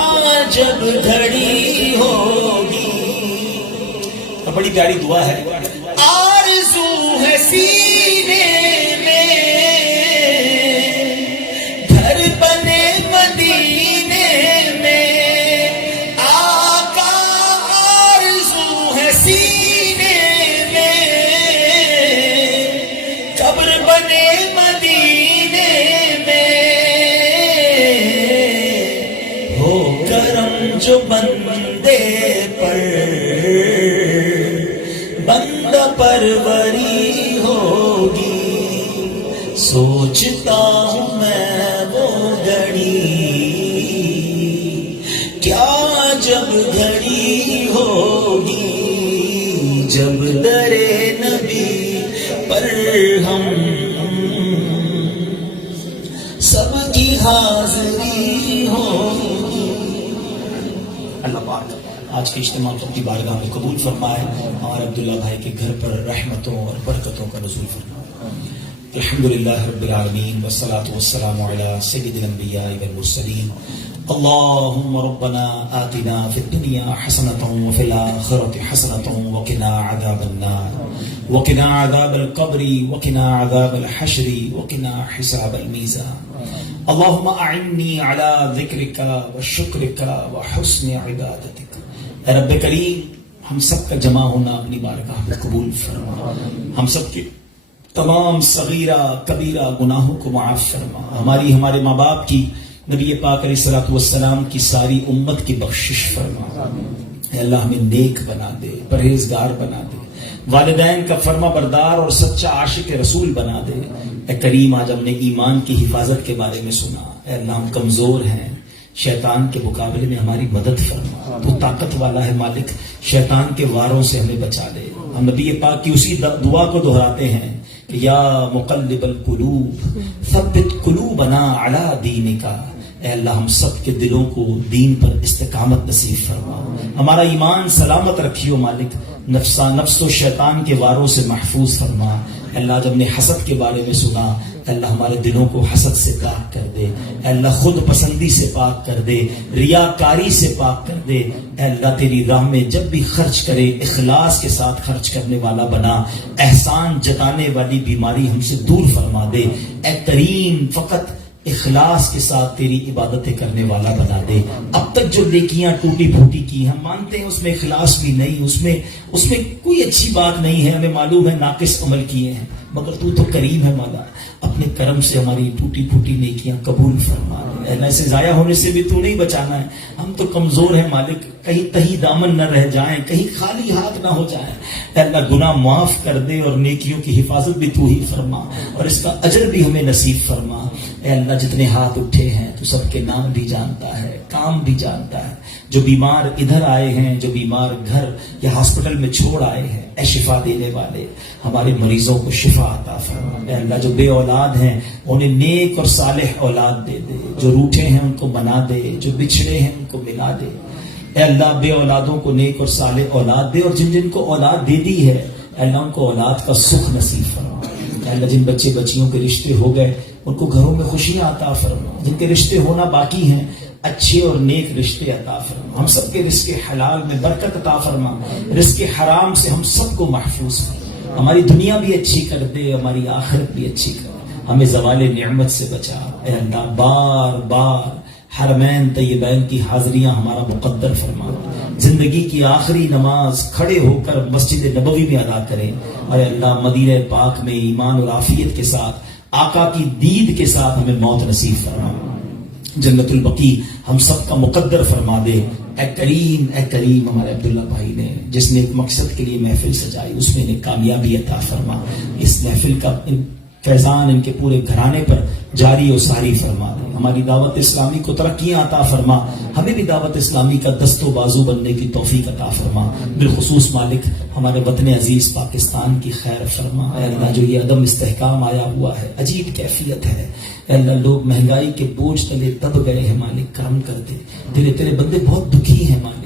جب گھڑی ہوگی. بڑی پیاری دعا ہے. آرزو ہے سینے میں گھر بنے مدینے میں, آقا آرزو ہے سینے میں قبر بنے مدینے میں, ہو کرم جو بندے پر بندہ پروری ہوگی, سوچتا ہوں میں وہ گھڑی کیا جب گھڑی ہوگی, جب درے نبی پر ہم سب کی حاضری ہوگی. اللہ پاک آج کے اجتماع کو اپنی بارگاہ میں قبول فرمائے اور عبداللہ بھائی کے گھر پر رحمتوں اور برکتوں کا نزول فرمائے. الحمدللہ رب العالمین والصلاة والسلام علی سید الانبیاء والمرسلین اللهم ربنا آتنا في الدنيا حسنة وفي الآخرة حسنة وقنا عذاب النار وقنا عذاب القبر وقنا عذاب الحشر وقنا حساب الميزان اللهم أعني على ذكرك وشكرك وحسن عبادتك۔ اے رب کریم، ہم سب کا جمع ہونا اپنی بارگاہ میں قبول فرما، ہم سب کے تمام صغیرہ کبیرہ گناہوں کو معاف فرما، ہمارے ماں باپ کی، نبی پاک علیہ الصلوۃ والسلام کی ساری امت کی بخشش فرما۔ اے اللہ ہمیں نیک بنا دے، پرہیزگار بنا دے، والدین کا فرما بردار اور سچا عاشق رسول بنا دے۔ اے کریم، آج ہم نے ایمان کی حفاظت کے بارے میں سنا، اے اللہ ہم کمزور ہیں، شیطان کے مقابلے میں ہماری مدد فرما، تو طاقت والا ہے مالک، شیطان کے واروں سے ہمیں بچا لے۔ ہم نبی پاک کی اسی دعا کو دہراتے ہیں کہ یا مقلب القلوب ثبت قلوبنا علی دینک۔ اے اللہ ہم سب کے دلوں کو دین پر استقامت نصیب فرما، ہمارا ایمان سلامت رکھیو مالک، نفس و شیطان کے واروں سے محفوظ فرما۔ اے اللہ جب نے حسد کے بارے میں سنا، اے اللہ ہمارے دلوں کو حسد سے پاک کر دے، اے اللہ خود پسندی سے پاک کر دے، ریاکاری سے پاک کر دے۔ اے اللہ تیری راہ میں جب بھی خرچ کرے اخلاص کے ساتھ خرچ کرنے والا بنا، احسان جتانے والی بیماری ہم سے دور فرما دے۔ اے کریم، فقط اخلاص کے ساتھ تیری عبادتیں کرنے والا بنا دے۔ اب تک جو نیکیاں ٹوٹی پھوٹی کی، ہم مانتے ہیں اس میں اخلاص بھی نہیں، اس میں کوئی اچھی بات نہیں ہے، ہمیں معلوم ہے ناقص عمل کیے ہیں، مگر تو کریم ہے مولا، اپنے کرم سے ہماری ٹوٹی پھوٹی نیکیاں قبول فرما دے۔ اللہ سے ضائع ہونے سے بھی تو نہیں بچانا ہے، ہم تو کمزور ہیں مالک، کہیں تہی دامن نہ رہ جائیں، کہیں خالی ہاتھ نہ ہو جائیں۔ اے اللہ گناہ معاف کر دے اور نیکیوں کی حفاظت بھی تو ہی فرما، اور اس کا اجر بھی ہمیں نصیب فرما۔ اے اللہ جتنے ہاتھ اٹھے ہیں تو سب کے نام بھی جانتا ہے، کام بھی جانتا ہے، جو بیمار ادھر آئے ہیں، جو بیمار گھر یا ہاسپٹل میں چھوڑ آئے ہیں، اے شفا دینے والے ہمارے مریضوں کو شفا عطا فرما۔ اے اللہ جو بے اولاد ہیں انہیں نیک اور صالح اولاد دے دے، جو روٹھے ہیں ان کو بنا دے، جو بچھڑے ہیں ان کو ملا دے۔ اے اللہ بے اولادوں کو نیک اور صالح اولاد دے، اور جن کو اولاد دے دی ہے اے اللہ ان کو اولاد کا سکھ نصیب فرما۔ اے اللہ جن بچے بچیوں کے رشتے ہو گئے ان کو گھروں میں خوشیاں عطا فرما، جن کے رشتے ہونا باقی ہیں اچھے اور نیک رشتے عطا فرما، ہم سب کے رزق حلال میں برکت عطا فرما، رزق حرام سے ہم سب کو محفوظ فرما، ہماری دنیا بھی اچھی کر دے، ہماری آخرت بھی اچھی کر دے، ہمیں زوال نعمت سے بچا۔ اے اللہ بار بار حرمین طیبین کی حاضریاں ہمارا مقدر فرما، زندگی کی آخری نماز کھڑے ہو کر مسجد نبوی میں ادا کریں، اور اللہ مدینہ پاک میں ایمان اور عافیت کے ساتھ آقا کی دید کے ساتھ ہمیں موت نصیب فرما، جنت البقیع ہم سب کا مقدر فرما دے۔ اے کریم ہمارے عبداللہ بھائی نے جس نے ایک مقصد کے لیے محفل سجائی اس میں انہیں کامیابی عطا فرما، اس محفل کا فیضان ان کے پورے گھرانے پر جاری و ساری فرما دے، ہماری دعوت اسلامی کو ترقیاں عطا فرما، ہمیں بھی دعوت اسلامی کا دست و بازو بننے کی توفیق عطا فرما، بالخصوص مالک ہمارے وطن عزیز پاکستان کی خیر فرما۔ اے اللہ جو یہ عدم استحکام آیا ہوا ہے، عجیب کیفیت ہے، اے اللہ لوگ مہنگائی کے بوجھ تلے دب گئے ہیں، مالک کرم کر دے، تیرے بندے بہت دکھی ہیں مالک،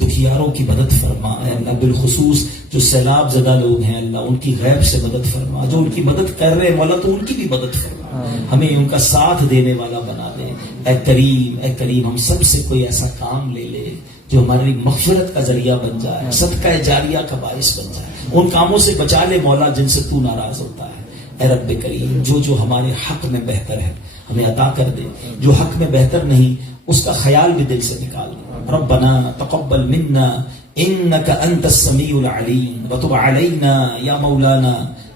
دکھیاروں کی مدد فرما۔ اے اللہ بالخصوص جو سیلاب زدہ لوگ ہیں اللہ ان کی غیب سے مدد فرما، جو ان کی مدد کر رہے ہیں مولا تو ان کی بھی مدد فرما، ہمیں ان کا ساتھ دینے والا بنا دے۔ اے کریم ہم سب سے کوئی ایسا کام لے لے جو ہماری مغفرت کا ذریعہ بن جائے، صدقہ جاریہ کا باعث بن جائے، ان کاموں سے بچا لے مولا جن سے تو ناراض ہوتا ہے۔ اے رب کریم جو ہمارے حق میں بہتر ہے ہمیں عطا کر دے، جو حق میں بہتر نہیں اس کا خیال بھی دل سے نکال دے۔ ربنا تقبل منا انك انت السميع العليم وتب علينا يا مولانا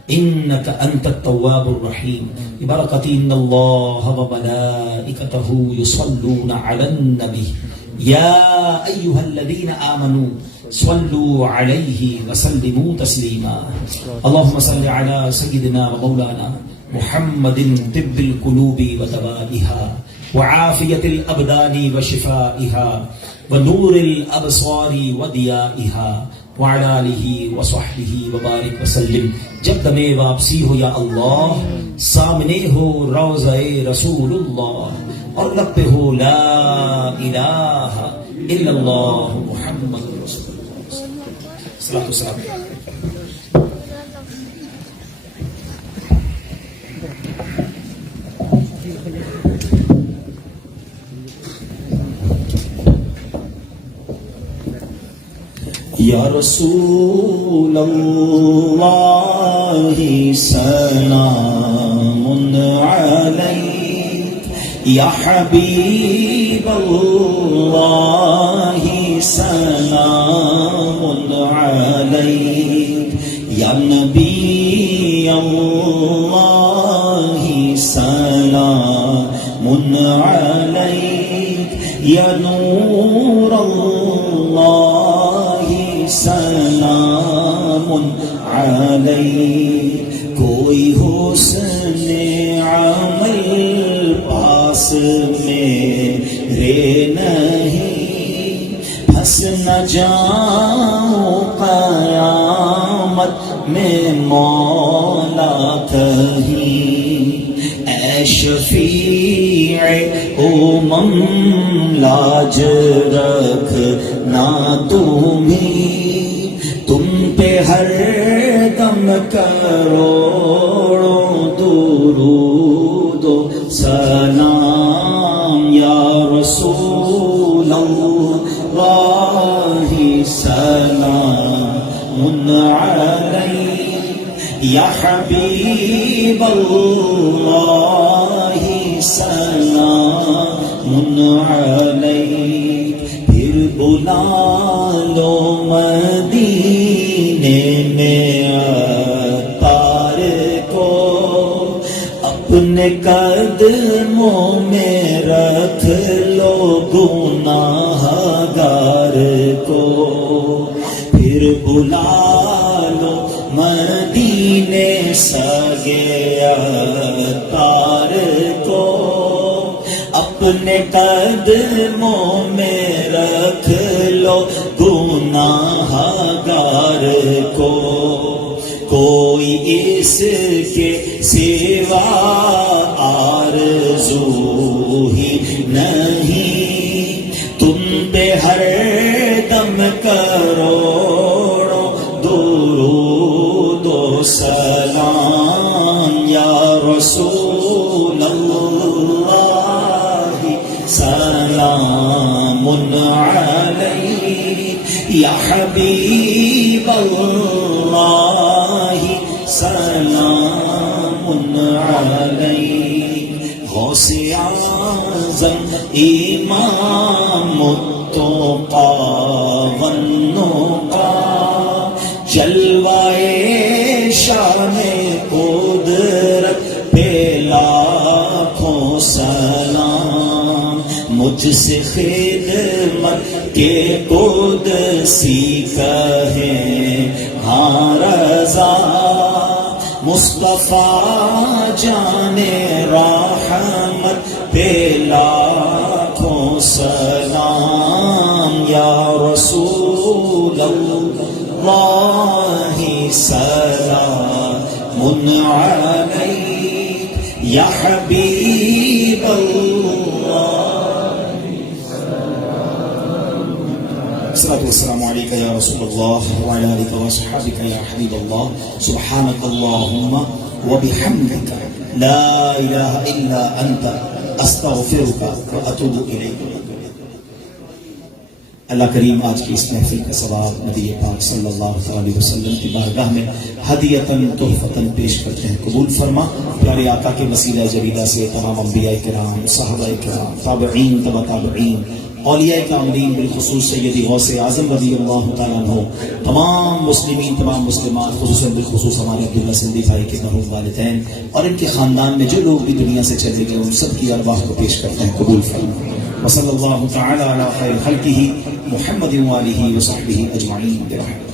انك انت التواب الرحيم ببركة ان الله وملائكته يصلون على النبي يا ايها الذين امنوا صلوا عليه وسلموا تسليما اللهم صل على سيدنا ومولانا محمد طب القلوب ودوائها وعافية الابدان وشفائها ونور الابصار وضیائها وعلى آلہ وصحبہ وبارک وسلم۔ جب دم واپسی ہو یا اللہ، سامنے ہو روضہ رسول اللہ، اور لب پہ ہو لا الہ الا اللہ محمد رسول اللہ صلی اللہ علیہ وسلم۔ یا رسول اللہ سلام علیک، یا حبیب اللہ سلام علیک، یا نبی اللہ سلام علیک، یا نور اللہ سلام علیک۔ کوئی حسن عمل پاس میرے نہیں، پھنس نہ جاؤں قیامت میں مولا کہیں۔ اے شفیع امم لاج رکھنا تمہیں، تم پہ ہر دم کروڑوں درود و سلام۔ یا رسول اللہ سلام علیک، یا حبیب اللہ سلام علیک۔ پھر بلا لو مدینے میں عطار کو، اپنے قدموں میں رکھ لو گناہ گار کو۔ پھر بلا لو مدینے سگے عطار کو، اپنے قدموں میں رکھ لو گناہ گار کو۔ کوئی اس کے سوا آرزو ہی نہیں، تم پہ ہر دم کروڑوں درود و سلام۔ یا رسول اللہ سلام علیک، یا حبیب اللہ سلام علیک۔ غوث اعظم امام التقی والنقی، جلوائے شان قدرت پہ لاکھوں سلام۔ مجھ سے خدمت کے قدسی کہیں ہاں رضا، مصطفیٰ جان رحمت پہ لاکھوں سلام۔ یا رسول اللہ سلام علیک، یا حبیب اللہ۔ الصلاة والسلام عليك يا رسول الله وعلى آلك وصحبك يا حبيب الله، سبحانك اللهم وبحمدك لا إله إلا أنت أستغفرك وأتوب إليك۔ اللہ کریم آج کی اس محفل کا ثواب نبی پاک صلی اللہ علیہ وسلم کی بارگاہ میں ہدیۃً تحفۃً پیش کرتے ہیں، قبول فرما۔ پیارے آقا کے وسیلہ جریدہ سے تمام انبیاء کرام، صحابہ کرام، تابعین، تبع تابعین، اولیاء کاملین، بالخصوص سیدی غوث اعظم رضی اللہ تعالیٰ عنہ، تمام مسلمین، تمام مسلمات، خصوصاً بالخصوص ہمارے عبداللہ سندھی بھائی کے مرحوم والدین اور ان کے خاندان میں جو لوگ بھی دنیا سے چلے گئے، ان سب کی ارواح کو پیش کرتے ہیں، قبول فرما۔ وصلی اللہ تعالی علی خیر خلقہ محمد وآلہ وصحبہ اجمعین برحمتہ۔